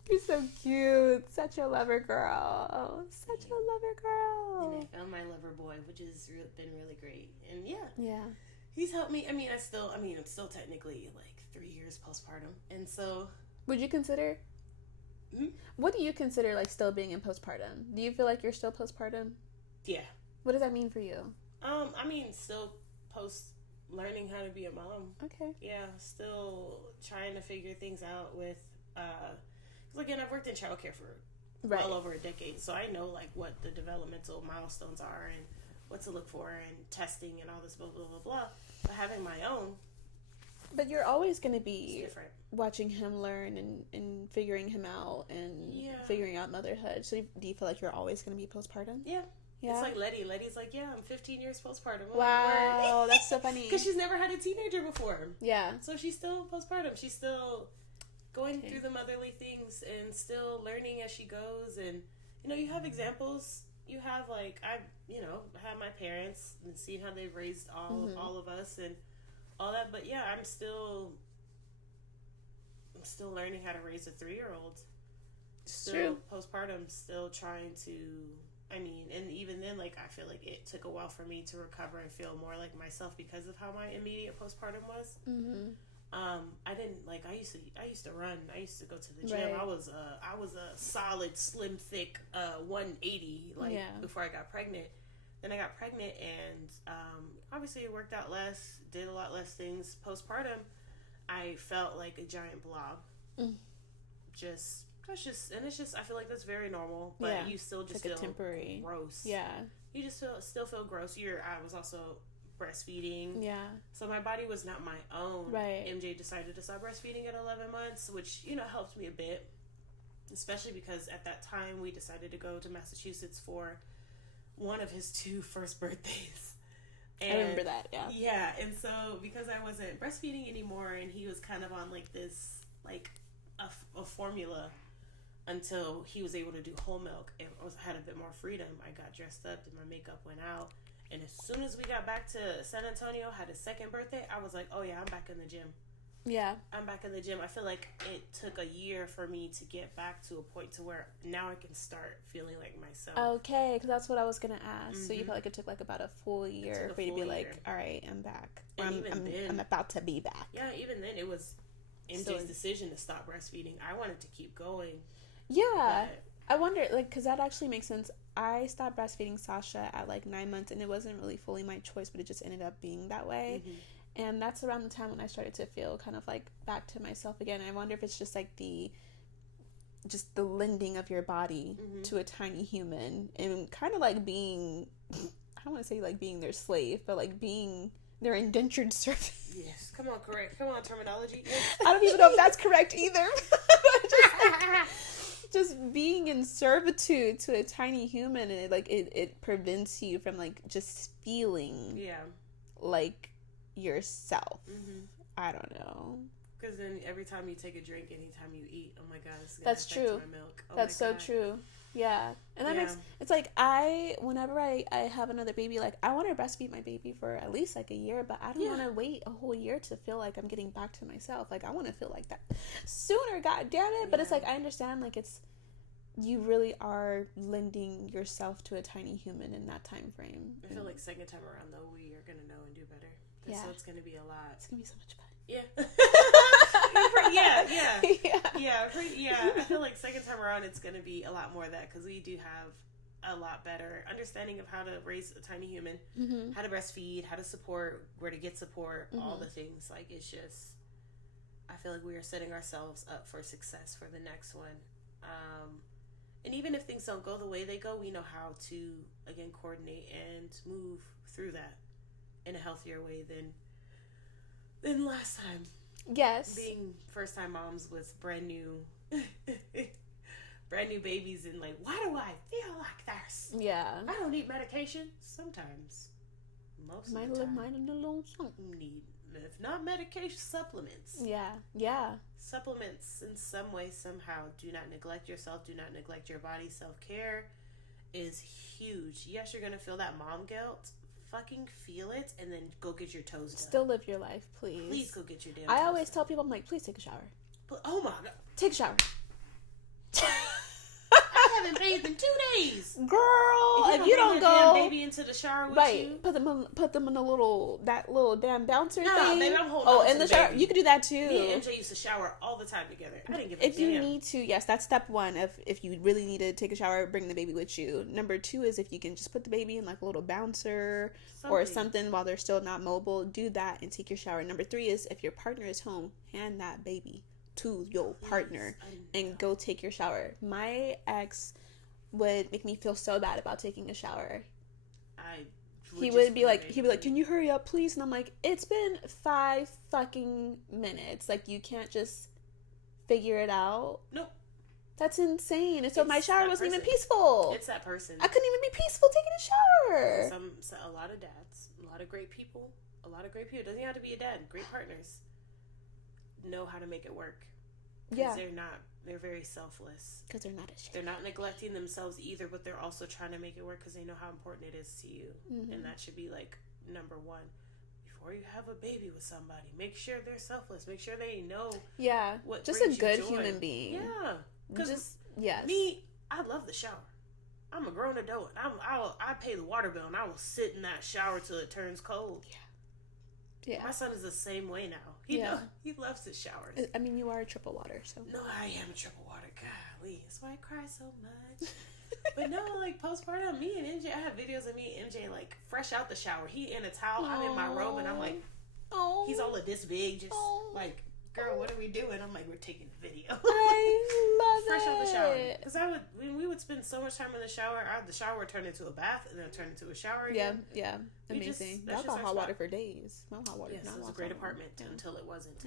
You're so cute. Such a lover girl. Such a lover girl. And I found my lover boy, which has been really great. And yeah. He's helped me. I mean, I'm still technically like 3 years postpartum. And so, would you consider? What do you consider like still being in postpartum? Do you feel like you're still postpartum? Yeah. What does that mean for you? I mean, still learning how to be a mom. Okay. Yeah, still trying to figure things out with, because again, I've worked in childcare for well over a decade, so I know like what the developmental milestones are and what to look for and testing and all this blah blah blah blah. But having my own, but you're always going to be different. Watching him learn and figuring him out and figuring out motherhood. So do you feel like you're always going to be postpartum? Yeah. It's like Letty. Letty's like, yeah, I'm 15 years postpartum. Wow, that's so funny. Because she's never had a teenager before. Yeah. So she's still postpartum. She's still going through the motherly things and still learning as she goes. And, you know, you have examples. You have, like, I have my parents and seen how they've raised all of us and all that. But, yeah, I'm still learning how to raise a 3-year-old. Still postpartum, still trying to... I mean, and even then, like, I feel like it took a while for me to recover and feel more like myself because of how my immediate postpartum was. I didn't, like, I used to run. I used to go to the gym. I was a solid, slim, thick 180, before I got pregnant. Then I got pregnant and, obviously it worked out less, did a lot less things. Postpartum, I felt like a giant blob. I feel like that's very normal, but you still just feel temporary. Gross. Yeah. You just still feel gross. I was also breastfeeding. Yeah. So my body was not my own. Right. MJ decided to stop breastfeeding at 11 months, which, helped me a bit, especially because at that time we decided to go to Massachusetts for one of his 2 first birthdays. And, I remember that, yeah. Yeah, and so because I wasn't breastfeeding anymore and he was kind of on like this, like a formula until he was able to do whole milk and had a bit more freedom, I got dressed up, did my makeup, went out, And as soon as we got back to San Antonio, had a second birthday, I was like, oh yeah, I'm back in the gym. Yeah. I'm back in the gym. I feel like it took a year for me to get back to a point to where now I can start feeling like myself. Okay, because that's what I was going to ask. Mm-hmm. So you felt like it took like about a full year for you to be like, all right, I'm back. I'm about to be back. Yeah, even then it was MJ's decision to stop breastfeeding. I wanted to keep going. Yeah. I wonder, like, because that actually makes sense. I stopped breastfeeding Sasha at like 9 months, and it wasn't really fully my choice, but it just ended up being that way. Mm-hmm. And that's around the time when I started to feel kind of like back to myself again. I wonder if it's just like the lending of your body mm-hmm. to a tiny human, and kind of like being, I don't want to say like being their slave, but like being their indentured servant. Yes, come on, correct. Come on, terminology. Yes. I don't even know if that's correct either. just being in servitude to a tiny human, and it prevents you from like just feeling like yourself. Mm-hmm. I don't know. Because then every time you take a drink, anytime you eat, oh my God, that's true. My milk. Oh that's so true. Yeah. And that makes, it's like whenever I have another baby, like I want to breastfeed my baby for at least like a year, but I don't want to wait a whole year to feel like I'm getting back to myself. Like I want to feel like that sooner, God damn it. But it's like, I understand, like you really are lending yourself to a tiny human in that time frame. I feel like second time around though, we are going to know and do better. So it's going to be a lot. It's going to be so much fun. Yeah. I feel like second time around it's going to be a lot more of that, because we do have a lot better understanding of how to raise a tiny human, mm-hmm. how to breastfeed, how to support, where to get support, mm-hmm. all the things. Like, it's just, I feel like we are setting ourselves up for success for the next one. And even if things don't go the way they go, we know how to, again, coordinate and move through that in a healthier way than last time. Yes. Being first time moms with brand new babies, and like, why do I feel like this? Yeah. I don't need medication. Sometimes. Most of the time. Might a little something. Need, if not medication, supplements. Yeah. Yeah. Supplements in some way, somehow. Do not neglect yourself. Do not neglect your body. Self-care is huge. Yes, you're going to feel that mom guilt. Fucking feel it, and then go get your toes done. Still live your life, please. Please go get your damn I always tell people, I'm like, please take a shower. Oh my God. Take a shower. I haven't bathed in 2 days. Girl, if you don't go damn baby into the shower with you. Put them in that little damn bouncer thing. No, baby, I'm holding on in to the shower. baby. You could do that too. Me and MJ used to shower all the time together. I didn't give a damn. If you need to, yes, that's step one. If you really need to take a shower, bring the baby with you. Number 2 is if you can just put the baby in like a little bouncer or something while they're still not mobile, do that and take your shower. Number 3 is if your partner is home, hand that baby to your partner and go take your shower. My ex would make me feel so bad about taking a shower. He would be like, can you hurry up, please? And I'm like, it's been 5 fucking minutes. Like, you can't just figure it out. Nope. That's insane. And so my shower wasn't even peaceful. It's that person. I couldn't even be peaceful taking a shower. A lot of dads, a lot of great people. Doesn't even have to be a dad. Great partners know how to make it work. Yeah. They're very selfless. Because they're not ashamed. They're not neglecting themselves either, but they're also trying to make it work because they know how important it is to you. Mm-hmm. And that should be like number 1. Before you have a baby with somebody, make sure they're selfless. Make sure they know what just brings a good you joy. human being. Yeah. Because yes. Me, I love the shower. I'm a grown adult. I pay the water bill and I will sit in that shower till it turns cold. Yeah. My son is the same way now. He loves his showers. I mean, you are a triple water, so. No, I am a triple water. Golly, that's why I cry so much. But no, like postpartum, me and MJ, I have videos of me and MJ like fresh out the shower. He in a towel, I'm in my robe, and I'm like, he's all of this big, just like, girl, what are we doing? I'm like, we're taking a video. I love fresh out the shower. Because we would spend so much time in the shower. The shower would turn into a bath, and then turn into a shower again. Yeah. Amazing. Y'all got hot water for days. My hot water. Yes, it was a great apartment until it wasn't.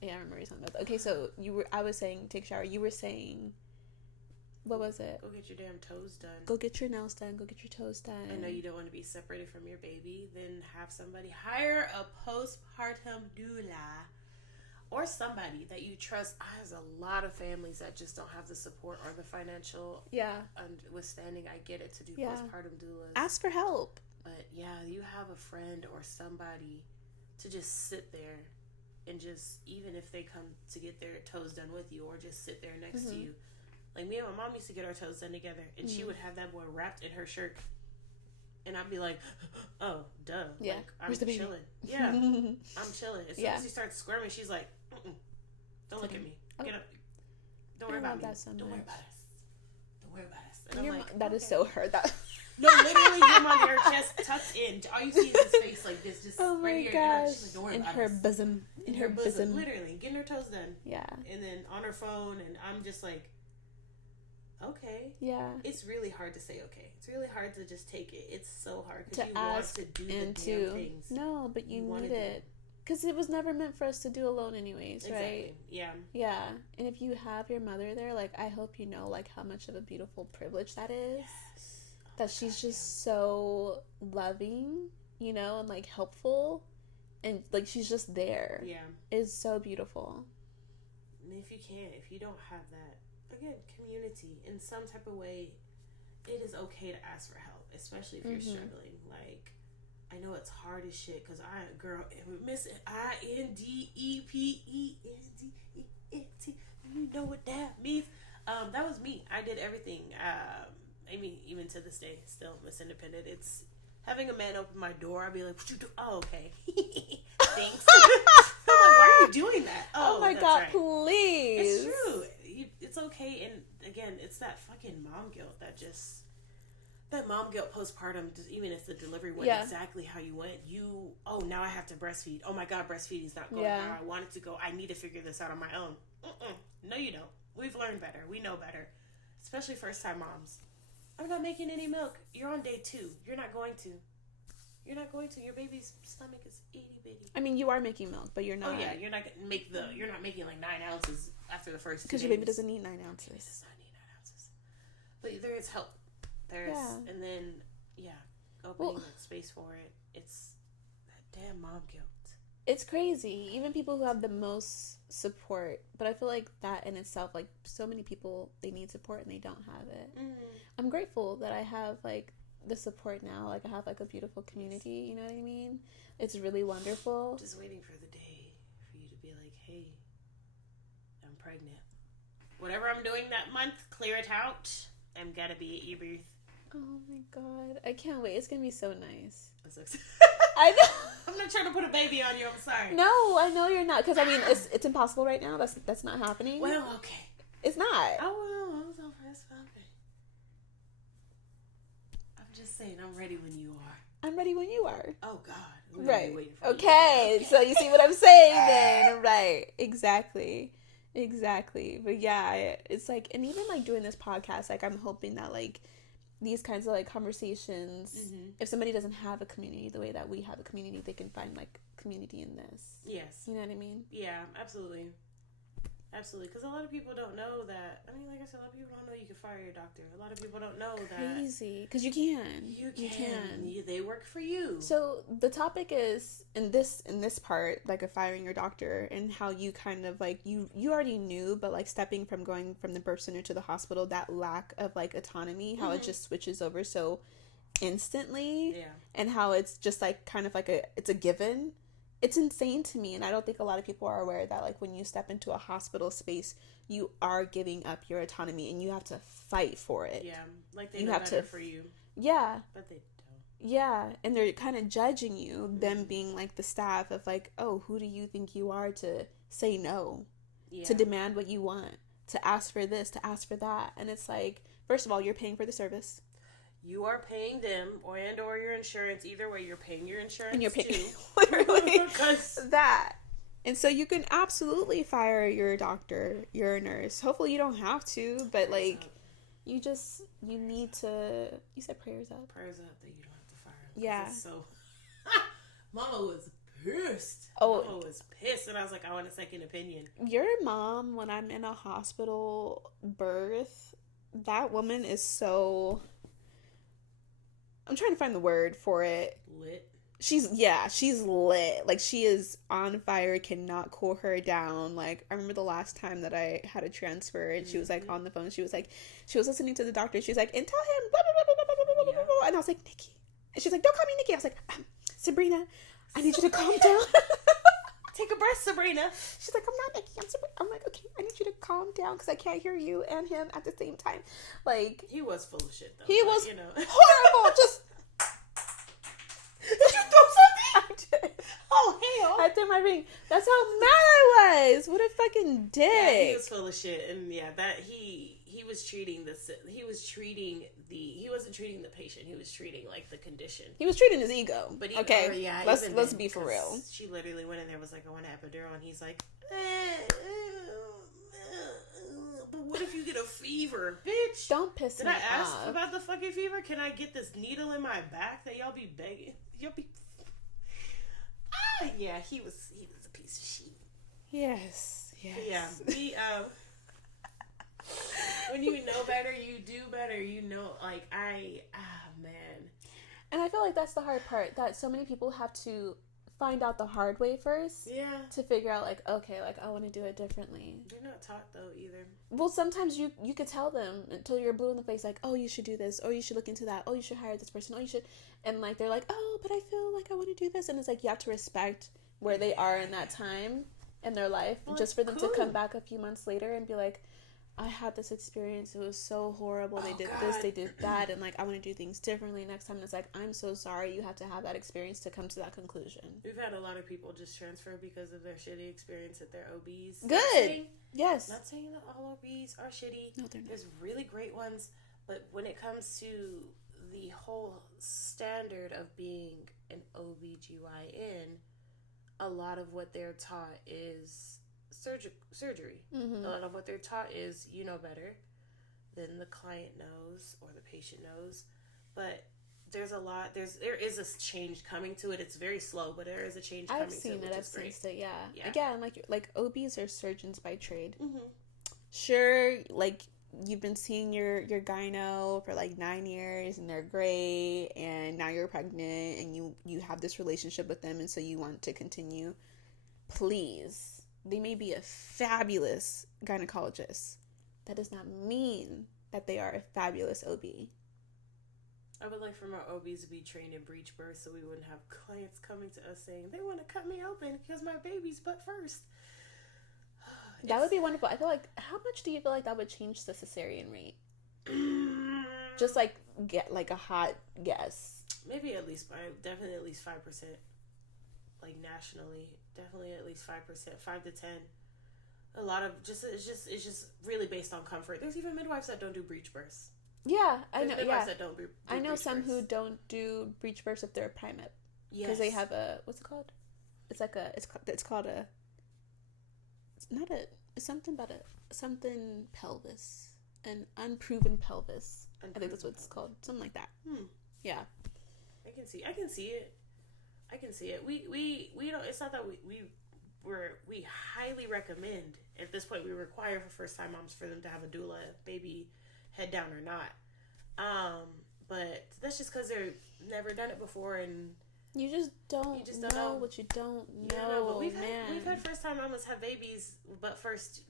Yeah, I remember you talking about that. Okay, so I was saying take a shower. You were saying, what was it? Go get your damn toes done. Go get your nails done. Go get your toes done. I know you don't want to be separated from your baby. Then have somebody hire a postpartum doula. Or somebody that you trust. There's a lot of families that just don't have the support or the financial withstanding. I get it, to do postpartum doulas. Ask for help. But yeah, you have a friend or somebody to just sit there and just, even if they come to get their toes done with you or just sit there next to you. Like, me and my mom used to get our toes done together, and she would have that boy wrapped in her shirt. And I'd be like, oh, duh. Yeah. Like, I'm Where's the baby? chilling. Yeah. I'm chilling. As soon as he starts squirming, she's like, don't look at me. Get up. Don't worry about me. Don't worry about us. Don't worry about us. And I'm like, that is so her. That no, literally him on her chest tucked in. All you see is his face like this, just oh right my here. gosh. She's like, don't worry in about her us. bosom. In her bosom. Literally, getting her toes done. Yeah. And then on her phone, and I'm just like, okay. Yeah. It's really hard to say okay. It's really hard to just take it. It's so hard because you ask want to do and the damn things. No, but you need it. Because it was never meant for us to do alone anyways, exactly. Right? Yeah. Yeah. And if you have your mother there, like, I hope you know, like, how much of a beautiful privilege that is. Yes. That she's just so loving, you know, and, like, helpful. And, like, she's just there. Yeah. It's so beautiful. And if you don't have that, again, community in some type of way, it is okay to ask for help, especially if you're struggling. Like, I know it's hard as shit because miss INDEPENDENT. You know what that means. That was me. I did everything. I mean, even to this day, still Miss Independent. It's having a man open my door. I'd be like, what you do? Oh, okay. Thanks. I'm like, why are you doing that? Oh my God, right. please. It's true. It's okay. And again, it's that fucking mom guilt that mom guilt postpartum, even if the delivery went exactly how you went, now I have to breastfeed. Oh my God, breastfeeding's not going how I want it to go. I need to figure this out on my own. No, you don't. We've learned better. We know better. Especially first-time moms. I'm not making any milk. You're on day 2. You're not going to. Your baby's stomach is itty bitty. I mean, you are making milk, but you're not. Oh yeah, you're not making like 9 ounces after the first 2 days. Because your baby doesn't need 9 ounces. Baby does not need 9 ounces. But there is help. And then opening that space for it. It's that damn mom guilt. It's crazy. Even people who have the most support, but I feel like that in itself, like, so many people, they need support and they don't have it. I'm grateful that I have, like, the support now. Like, I have, like, a beautiful community, you know what I mean? It's really wonderful. Just waiting for the day for you to be like, hey, I'm pregnant. Whatever I'm doing that month, clear it out. I'm gonna be at your birth. Oh my God, I can't wait. It's gonna be so nice. I know. I'm not trying to put a baby on you. I'm sorry. No, I know you're not. Because I mean, it's impossible right now. That's not happening. Well, okay. It's not. Oh, well, it's okay. I'm just saying, I'm ready when you are. I'm ready when you are. Oh God. Right. Okay. So you see what I'm saying then? Right. Exactly. But yeah, it's like, and even like doing this podcast, like, I'm hoping that like these kinds of like conversations, if somebody doesn't have a community the way that we have a community, they can find like community in this. Yes. You know what I mean? Yeah, absolutely. Because a lot of people don't know that. I mean, like I said, a lot of people don't know you can fire your doctor. A lot of people don't know that. Crazy. Because you can. You can. They work for you. So the topic is in this part, like, of firing your doctor, and how you kind of like you already knew, but like stepping from going from the birth center to the hospital, that lack of like autonomy, how it just switches over so instantly, and how it's just like kind of like it's a given. It's insane to me, and I don't think a lot of people are aware that, like, when you step into a hospital space, you are giving up your autonomy, and you have to fight for it. Yeah, like they know better for you. Yeah. But they don't. Yeah, and they're kind of judging you, them being, like, the staff of, like, oh, who do you think you are to say no? Yeah. To demand what you want, to ask for this, to ask for that. And it's like, first of all, you're paying for the service. You are paying them, or your insurance. Either way, you're paying your insurance, and you're paying too. literally that. And so you can absolutely fire your doctor, your nurse. Hopefully you don't have to, but like, you need to. You said prayers up. Prayers up that you don't have to fire. Yeah. So, Mama was pissed. Oh, Mama was pissed, and I was like, I want a second opinion. Your mom, when I'm in a hospital birth, that woman is so. I'm trying to find the word for it. Lit. She's lit. Like, she is on fire, cannot cool her down. Like, I remember the last time that I had a transfer, and she was, like, on the phone. She was listening to the doctor. She was like, and tell him, blah, blah, blah, blah, blah, blah, blah, blah. And I was like, Nikki, And she's like, don't call me Nikki. I was like, Sabrina, I need you to calm down. Take a breath, Sabrina. She's like, I'm not Nikki, I'm Sabrina. I'm like, okay, I need you to calm down because I can't hear you and him at the same time. Like, he was full of shit, though. He was horrible. Just. Did you throw something? I did. Oh, hell. I threw my ring. That's how mad I was. What a fucking dick. Yeah, he was full of shit. And yeah, that he was treating he wasn't treating the patient. He was treating like the condition. He was treating his ego. But okay, let's be for real. She literally went in there, was like, I want an epidural, and he's like, but what if you get a fever, bitch? Don't piss me off. Did I ask about the fucking fever? Can I get this needle in my back that y'all be begging? Y'all be. Yeah, he was a piece of shit. Yes. Yeah, when you know better, you do better. You know, like man. And I feel like that's the hard part, that so many people have to find out the hard way first. Yeah. To figure out, like, okay, like, I want to do it differently. They're not taught, though, either. Well, sometimes you could tell them until you're blue in the face, like, oh, you should do this, or you should look into that, oh, you should hire this person, oh, you should, and, like, they're like, oh, but I feel like I want to do this, and it's like, you have to respect where they are in that time in their life, well, just for them to come back a few months later and be like, I had this experience, it was so horrible, they did this, they did that, and, like, I want to do things differently next time. And it's like, I'm so sorry you have to have that experience to come to that conclusion. We've had a lot of people just transfer because of their shitty experience at their OBs. Good. Yes. Not saying that all OBs are shitty. No, they're not. There's really great ones, but when it comes to the whole standard of being an OBGYN, a lot of what they're taught is surgery. Mm-hmm. A lot of what they're taught is, you know better than the client knows or the patient knows. But there is a change coming to it. It's very slow, but there is a change coming to it. I've seen it, yeah. Again, like OBs are surgeons by trade. Mm-hmm. Sure, like, you've been seeing your gyno for like 9 years and they're great, and now you're pregnant and you have this relationship with them, and so you want to continue. Please. They may be a fabulous gynecologist. That does not mean that they are a fabulous OB. I would like for our OBs to be trained in breech birth so we wouldn't have clients coming to us saying, they want to cut me open because my baby's butt first. That would be wonderful. I feel like, how much do you feel like that would change the cesarean rate? Just like, get like a hot guess. Maybe definitely at least 5%. Like nationally, definitely at least 5%, 5 to 10. A lot of it's just really based on comfort. There's even midwives that don't do breech births. Yeah, I know. Midwives that don't do I know some births. who don't do breech births if they're a primate. Yes, because they have a, what's it called? It's like it's called a. It's not a. It's something about something pelvis, an unproven pelvis. I think that's what it's called. Something like that. Yeah. I can see it. We don't. It's not that we highly recommend. At this point, we require for first time moms for them to have a doula, baby head down or not. But that's just because they've never done it before, and you just don't know what you don't know. But we've had first time mamas have babies, but first,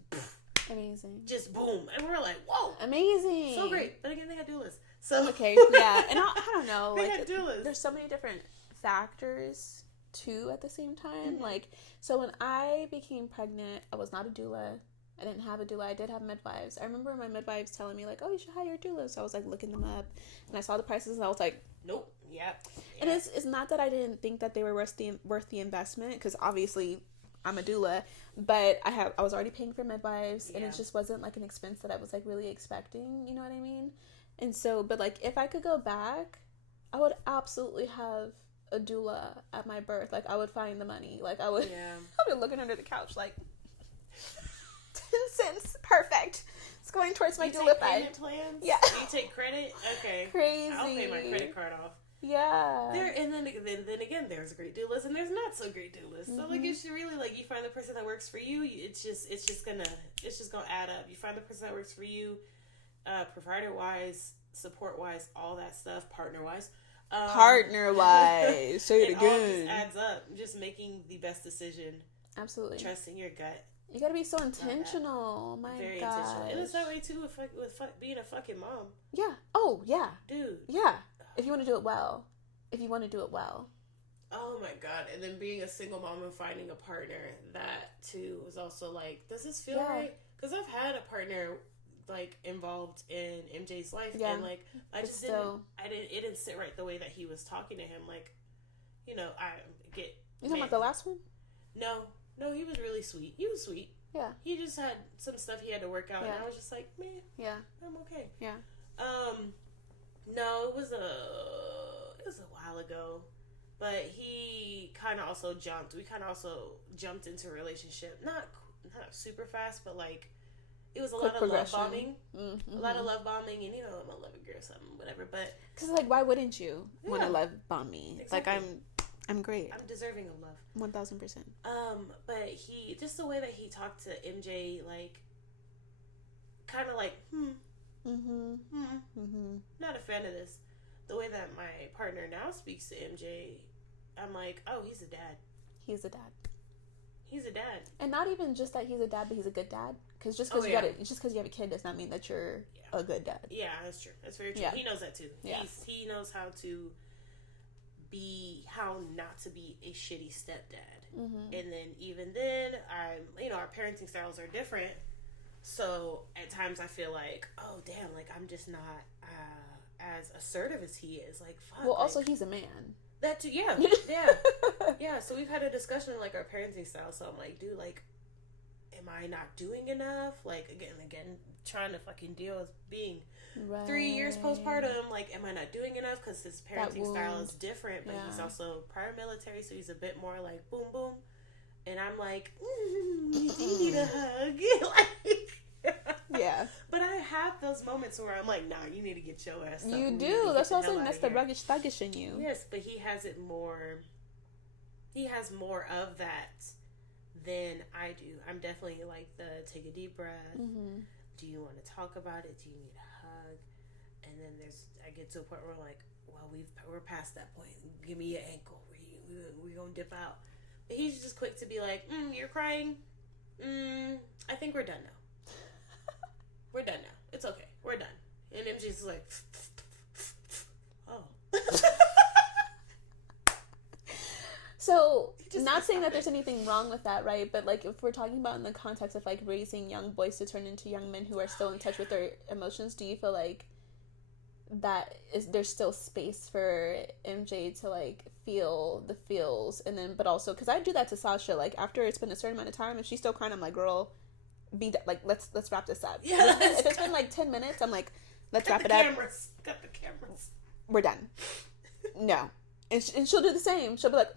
amazing, just boom, and we're like, whoa, amazing, so great. But again, they had doulas, so okay, yeah, and I don't know, they had doulas. There's so many different factors too at the same time. Like, so when I became pregnant, I was not a doula. I didn't have a doula. I did have midwives. I remember my midwives telling me, like, oh, you should hire a doula. So I was like looking them up, and I saw the prices, and I was like, nope. Yep. And it's not that I didn't think that they were worth the investment, because obviously I'm a doula, but I was already paying for midwives, and it just wasn't like an expense that I was like really expecting, you know what I mean? And so, but like, if I could go back, I would absolutely have a doula at my birth. Like, I would find the money. Like, I would I'd be looking under the couch like 10 cents, perfect. It's going towards my doula fund. Plans? Yeah. You take credit? Okay. Crazy. I'll pay my credit card off. Yeah. And then again, there's great doulas and there's not so great doulas. So like, you should really, like, you find the person that works for you. It's just gonna add up. You find the person that works for you, provider wise, support wise, all that stuff, partner wise. Say it again. All just adds up. Just making the best decision. Absolutely. Trusting your gut. You gotta be so intentional. My Very gosh. intentional. And it's that way too with being a fucking mom. Yeah. Oh, yeah. Dude. Yeah. If you want to do it well. if you want to do it well. Oh my God. And then being a single mom and finding a partner, that too was also like, does this feel right? Because I've had a partner like involved in MJ's life, and like it didn't sit right the way that he was talking to him. Like, you know, You talking about the last one? No, he was really sweet. He was sweet. Yeah. He just had some stuff he had to work out, and I was just like, man, I'm okay. Yeah. No, it was a while ago. But he kind of also jumped. We kind of also jumped into a relationship. Not super fast, but like it was a lot of love bombing. Mm-hmm. A lot of love bombing, and you know, I'm a loving girl, something, whatever. But because like, why wouldn't you want to love bomb me? Exactly. Like I'm great. I'm deserving of love. 1000%. But he just the way that he talked to MJ, like kind of like not a fan of this. The way that my partner now speaks to MJ, I'm like, oh, he's a dad. He's a dad. He's a dad. And not even just that he's a dad, but he's a good dad. Because just because you have a kid does not mean that you're a good dad. Yeah, that's true. That's very true. Yeah. He knows that too. Yeah. He knows how not to be a shitty stepdad. Mm-hmm. And then even then, our parenting styles are different. So at times I feel like, oh damn, like I'm just not as assertive as he is. Like, fuck. Well, also he's a man. That too, yeah. Yeah, so we've had a discussion like our parenting style. So I'm like, dude, like, am I not doing enough? Like, again, trying to fucking deal with being 3 years postpartum. Like, am I not doing enough? Because his parenting style is different, but he's also prior military, so he's a bit more like boom, boom. And I'm like, you need a hug. Like, yeah. But I have those moments where I'm like, nah, you need to get your ass up. You do. That's what I'm saying. That's the ruggish, thuggish in you. Yes, but he has it more. He has more of that than I do. I'm definitely like take a deep breath. Mm-hmm. Do you want to talk about it? Do you need a hug? And then I get to a point where I'm like, well, we're past that point. Give me your ankle. We're gonna dip out. But he's just quick to be like, you're crying. I think we're done now. We're done now. It's okay. We're done. And MJ's just like, oh. So, not saying that there's anything wrong with that, right? But, like, if we're talking about in the context of, like, raising young boys to turn into young men who are still in touch with their emotions, do you feel like there's still space for MJ to, like, feel the feels? And then, but also, because I do that to Sasha, like, after it's been a certain amount of time, if she's still crying, I'm like, girl, let's wrap this up. Yeah, if it's been, like, 10 minutes, I'm like, let's wrap it up. Cut the cameras. We're done. No. And she'll do the same. She'll be like...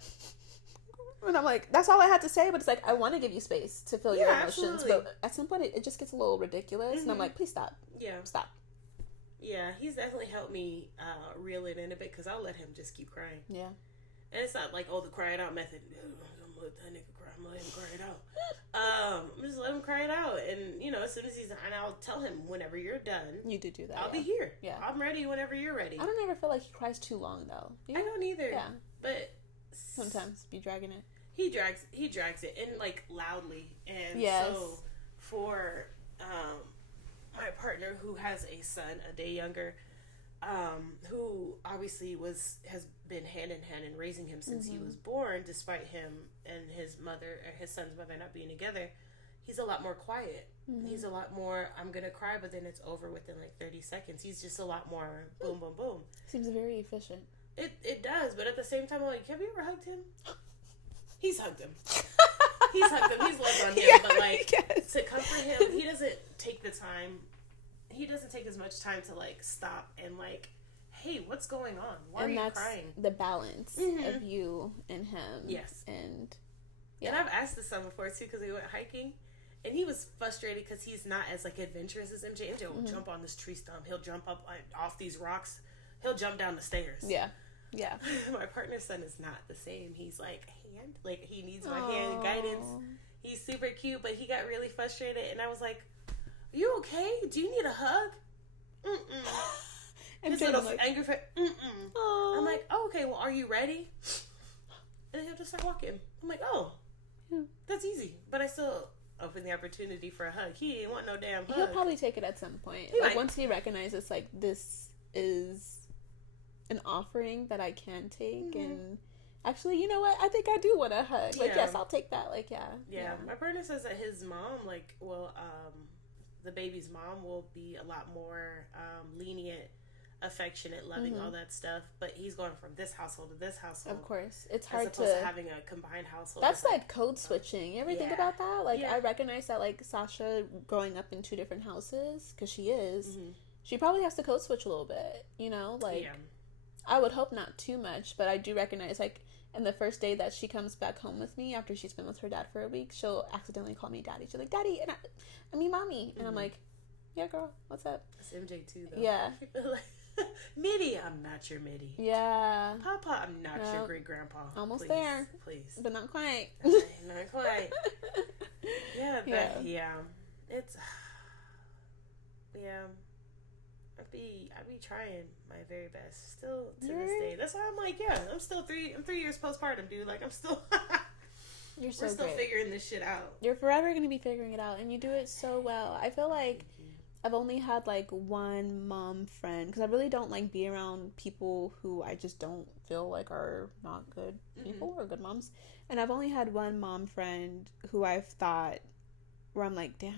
And I'm like, that's all I had to say, but it's like, I want to give you space to feel your emotions. Absolutely. But at some point, it just gets a little ridiculous. Mm-hmm. And I'm like, please stop. Yeah. Stop. Yeah, he's definitely helped me reel it in a bit, because I'll let him just keep crying. Yeah. And it's not like, the cry it out method. I'm going to let that nigga cry. I'm going to let him cry it out. Just let him cry it out. And, as soon as and I'll tell him, whenever you're done. You do that. I'll be here. Yeah. I'm ready whenever you're ready. I don't ever feel like he cries too long, though. I don't either. Yeah. But... sometimes be dragging it. He drags it, and like loudly. And so for my partner who has a son a day younger, who obviously has been hand in hand in raising him since he was born, despite him and his son's mother not being together, he's a lot more quiet. Mm-hmm. He's a lot more, I'm gonna cry, but then it's over within like 30 seconds. He's just a lot more boom, boom, boom. Seems very efficient. It does, but at the same time, I'm like, have you ever hugged him? He's hugged him. He's hugged him. He's loved on him, but like to comfort him, he doesn't take the time. He doesn't take as much time to like stop and like, hey, what's going on? Why are you crying? The balance of you and him. Yes, and I've asked this son before too, because we went hiking, and he was frustrated because he's not as like adventurous as MJ. MJ will jump on this tree stump. He'll jump up off these rocks. He'll jump down the stairs. Yeah. Yeah. My partner's son is not the same. He's like, he needs my hand guidance. He's super cute, but he got really frustrated, and I was like, are you okay? Do you need a hug? And his little angry face, I'm like, oh, okay, well, are you ready? And then he'll just start walking. I'm like, oh, that's easy. But I still open the opportunity for a hug. He didn't want no damn hug. He'll probably take it at some point. Once he recognizes, like, this is an offering that I can take. And actually, you know what? I think I do want a hug. Like, yes, I'll take that. Like, yeah. My partner says that his mom, like, will, the baby's mom will be a lot more lenient, affectionate, loving, all that stuff. But he's going from this household to this household. Of course, it's hard as opposed to having a combined household. That's like code switching. You ever think about that? Like, I recognize that, like, Sasha growing up in 2 different houses, because she is, she probably has to code switch a little bit. You know, like, I would hope not too much, but I do recognize, like, and the first day that she comes back home with me after she's been with her dad for a week, she'll accidentally call me daddy. She's like, daddy, and I mean mommy. And I'm like, yeah, girl, what's up? It's MJ too, though. Yeah. Mitty, I'm not your Mitty. Yeah. Papa, I'm not your great grandpa. Almost please, there. Please. But not quite. Not quite. It's, I'd be trying my very best still to this day. That's why I'm like, I'm 3 years postpartum, dude. Like, I'm still You're so we're still great. figuring this shit out. You're forever going to be figuring it out, and you do it so well. I feel like I've only had, like, one mom friend, because I really don't like be around people who I just don't feel like are not good people or good moms. And I've only had one mom friend who I've thought, where I'm like, damn,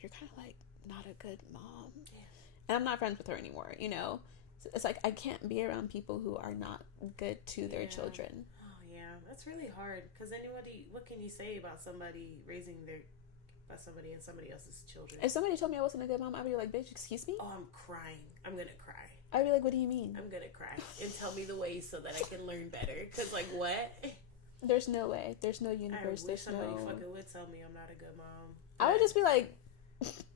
you're kind of like not a good mom. Yeah. And I'm not friends with her anymore, you know? So it's like I can't be around people who are not good to their children. Oh, yeah. That's really hard, because what can you say about somebody raising somebody and somebody else's children? If somebody told me I wasn't a good mom, I'd be like, bitch, excuse me? Oh, I'm crying. I'm gonna cry. I'd be like, what do you mean? I'm gonna cry. And tell me the ways so that I can learn better. Because, like, what? There's no way. There's no universe. I wish somebody fucking would tell me I'm not a good mom. I would just be like,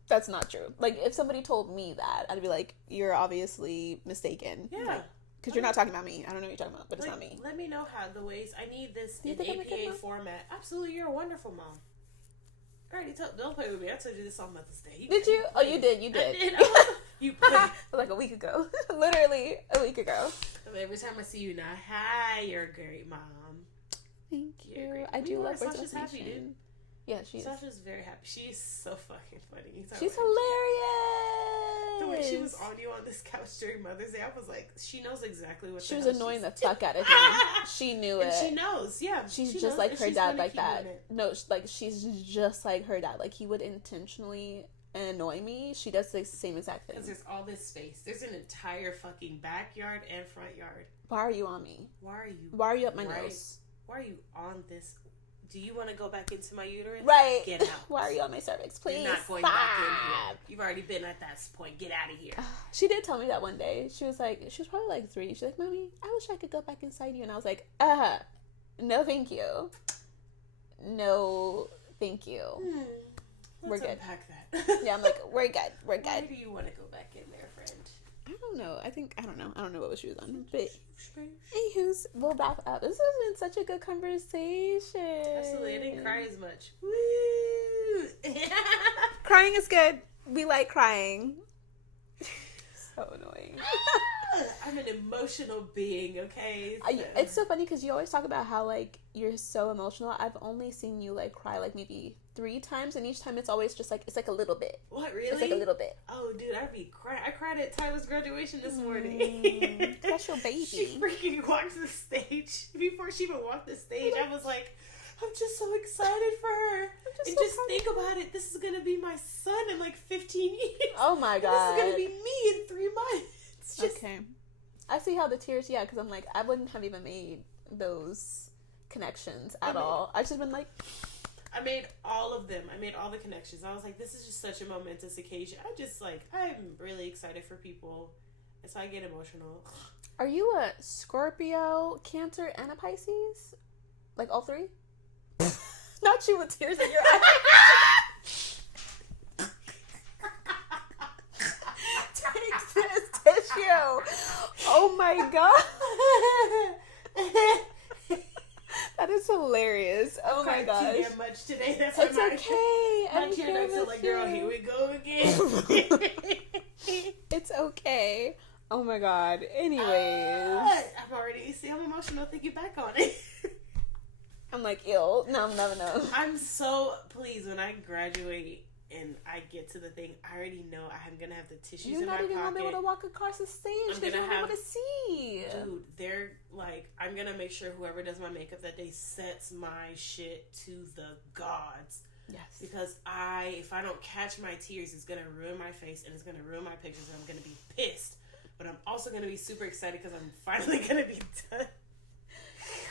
that's not true. Like, if somebody told me that, I'd be like, you're obviously mistaken. Yeah. Because you're not talking about me. I don't know what you're talking about, but it's not me. Let me know how the ways. I need this in APA format. Absolutely, you're a wonderful mom. I already don't play with me. I told you this on Mother's Day. Did you? Oh, you did. You did. I did. You played. Like a week ago. Literally a week ago. Every time I see you now, hi, you're a great mom. Thank you. I do love Sasha's happy, dude. Yeah, she is. Sasha's very happy. She's so fucking funny. She's hilarious. The way she was on you on this couch during Mother's Day, I was like, she knows exactly what she was annoying the fuck out of me. She knew it. And she knows, yeah. She's just like her dad, like that. No, like she's just like her dad. Like he would intentionally annoy me. She does the same exact thing. Because there's all this space. There's an entire fucking backyard and front yard. Why are you on me? Why are you up my nose? Why are you on this? Do you want to go back into my uterus? Right. Get out. Why are you on my cervix? Please. You're not going back in here. You've already been at that point. Get out of here. She did tell me that one day. She was probably like 3. She's like, Mommy, I wish I could go back inside you. And I was like, no, thank you. No, thank you. We're good. Unpack that. Yeah, I'm like, we're good. We're good. Why do you want to go back in there, friend? I don't know. I don't know what she was on. But anywho's, we'll wrap up. This has been such a good conversation. Absolutely. I didn't cry as much. Woo! Crying is good. We like crying. So annoying. I'm an emotional being, okay? It's so funny because you always talk about how, like, you're so emotional. I've only seen you, like, cry, like, maybe 3 times, and each time it's always just, like, it's, like, a little bit. What, really? It's, like, a little bit. Oh, dude, I'd be crying. I cried at Tyler's graduation this morning. That's your baby. She freaking walked the stage. Before she even walked the stage, I was like, I'm just so excited for her. And just think about it. This is going to be my son in, like, 15 years. Oh, my God. This is going to be me in 3 months. Okay. I see how the tears, because I'm like, I wouldn't have even made those connections at all. I've just been like... I made all of them. I made all the connections. I was like, this is just such a momentous occasion. I'm really excited for people. And so I get emotional. Are you a Scorpio, Cancer, and a Pisces? Like all 3? Not you with tears in your eyes. Take this tissue. Oh my God. That is hilarious. Oh my gosh. Too damn much today. That's it's okay. My tear ducts are like, girl, here we go again. It's okay. Oh my God. Anyways. I'm emotional thinking back on it. I'm like, ew. No. I'm so pleased when I graduate and I get to the thing, I already know I'm gonna have the tissues You're in my not pocket. even gonna be able to walk across the stage because you're not able to see. Dude, they're like, I'm gonna make sure whoever does my makeup that day sets my shit to the gods. Yes. Because if I don't catch my tears, it's gonna ruin my face and it's gonna ruin my pictures and I'm gonna be pissed. But I'm also gonna be super excited because I'm finally gonna be done.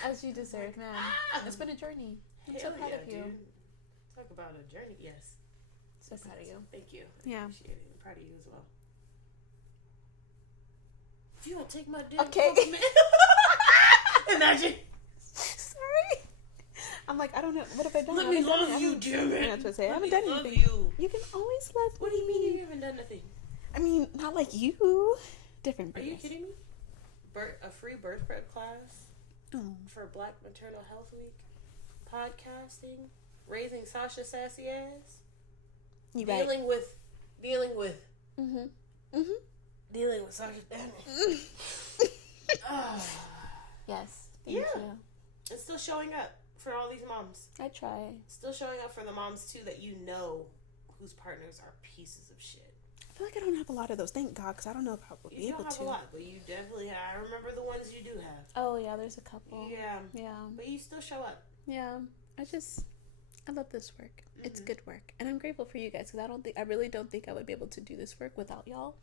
As you deserve, man. It's been a journey. I'm so proud of you. Dude. Talk about a journey, yes. So proud of you. Thank you. Yeah. Appreciate it. I'm proud of you as well. If you don't take my dick, okay. Imagine. Sorry. I'm like, I don't know. What have I done? Let me love you, damn it. I have to say, I haven't done anything. You can always love me. What do you mean you haven't done nothing? I mean, not like you. Different. Are you kidding me? A free birth prep class for Black Maternal Health Week, podcasting, raising Sasha sassy ass, dealing with dealing with Sasha damage. Yes. Thank you. It's still showing up for all these moms. I try. Still showing up for the moms too that you know whose partners are pieces of shit. I feel like I don't have a lot of those. Thank God, because I don't know if I will be able to. You don't have a lot, but you definitely have. I remember the ones you do have. Oh, yeah, there's a couple. Yeah. But you still show up. Yeah. I love this work. Mm-hmm. It's good work. And I'm grateful for you guys, because I really don't think I would be able to do this work without y'all.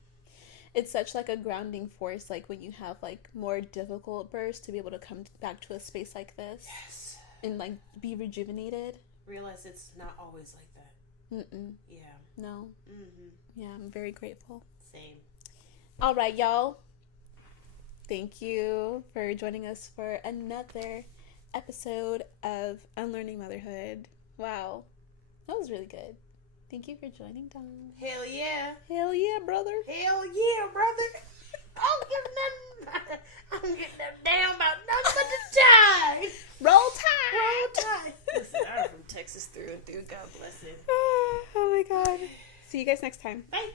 It's such like a grounding force, like when you have like more difficult births, to be able to come back to a space like this. Yes. And like be rejuvenated. Realize it's not always like that. Yeah. No. Yeah, I'm very grateful. Same. All right, y'all. Thank you for joining us for another episode of Unlearning Motherhood. Wow. That was really good. Thank you for joining, Dom. Hell yeah. Hell yeah, brother. Hell yeah, brother. I don't give nothing. I'm getting them down about nothing but the time. Roll Tide. Roll Tide. Listen, I'm from Texas through and through. God bless it. Oh my God. See you guys next time. Bye.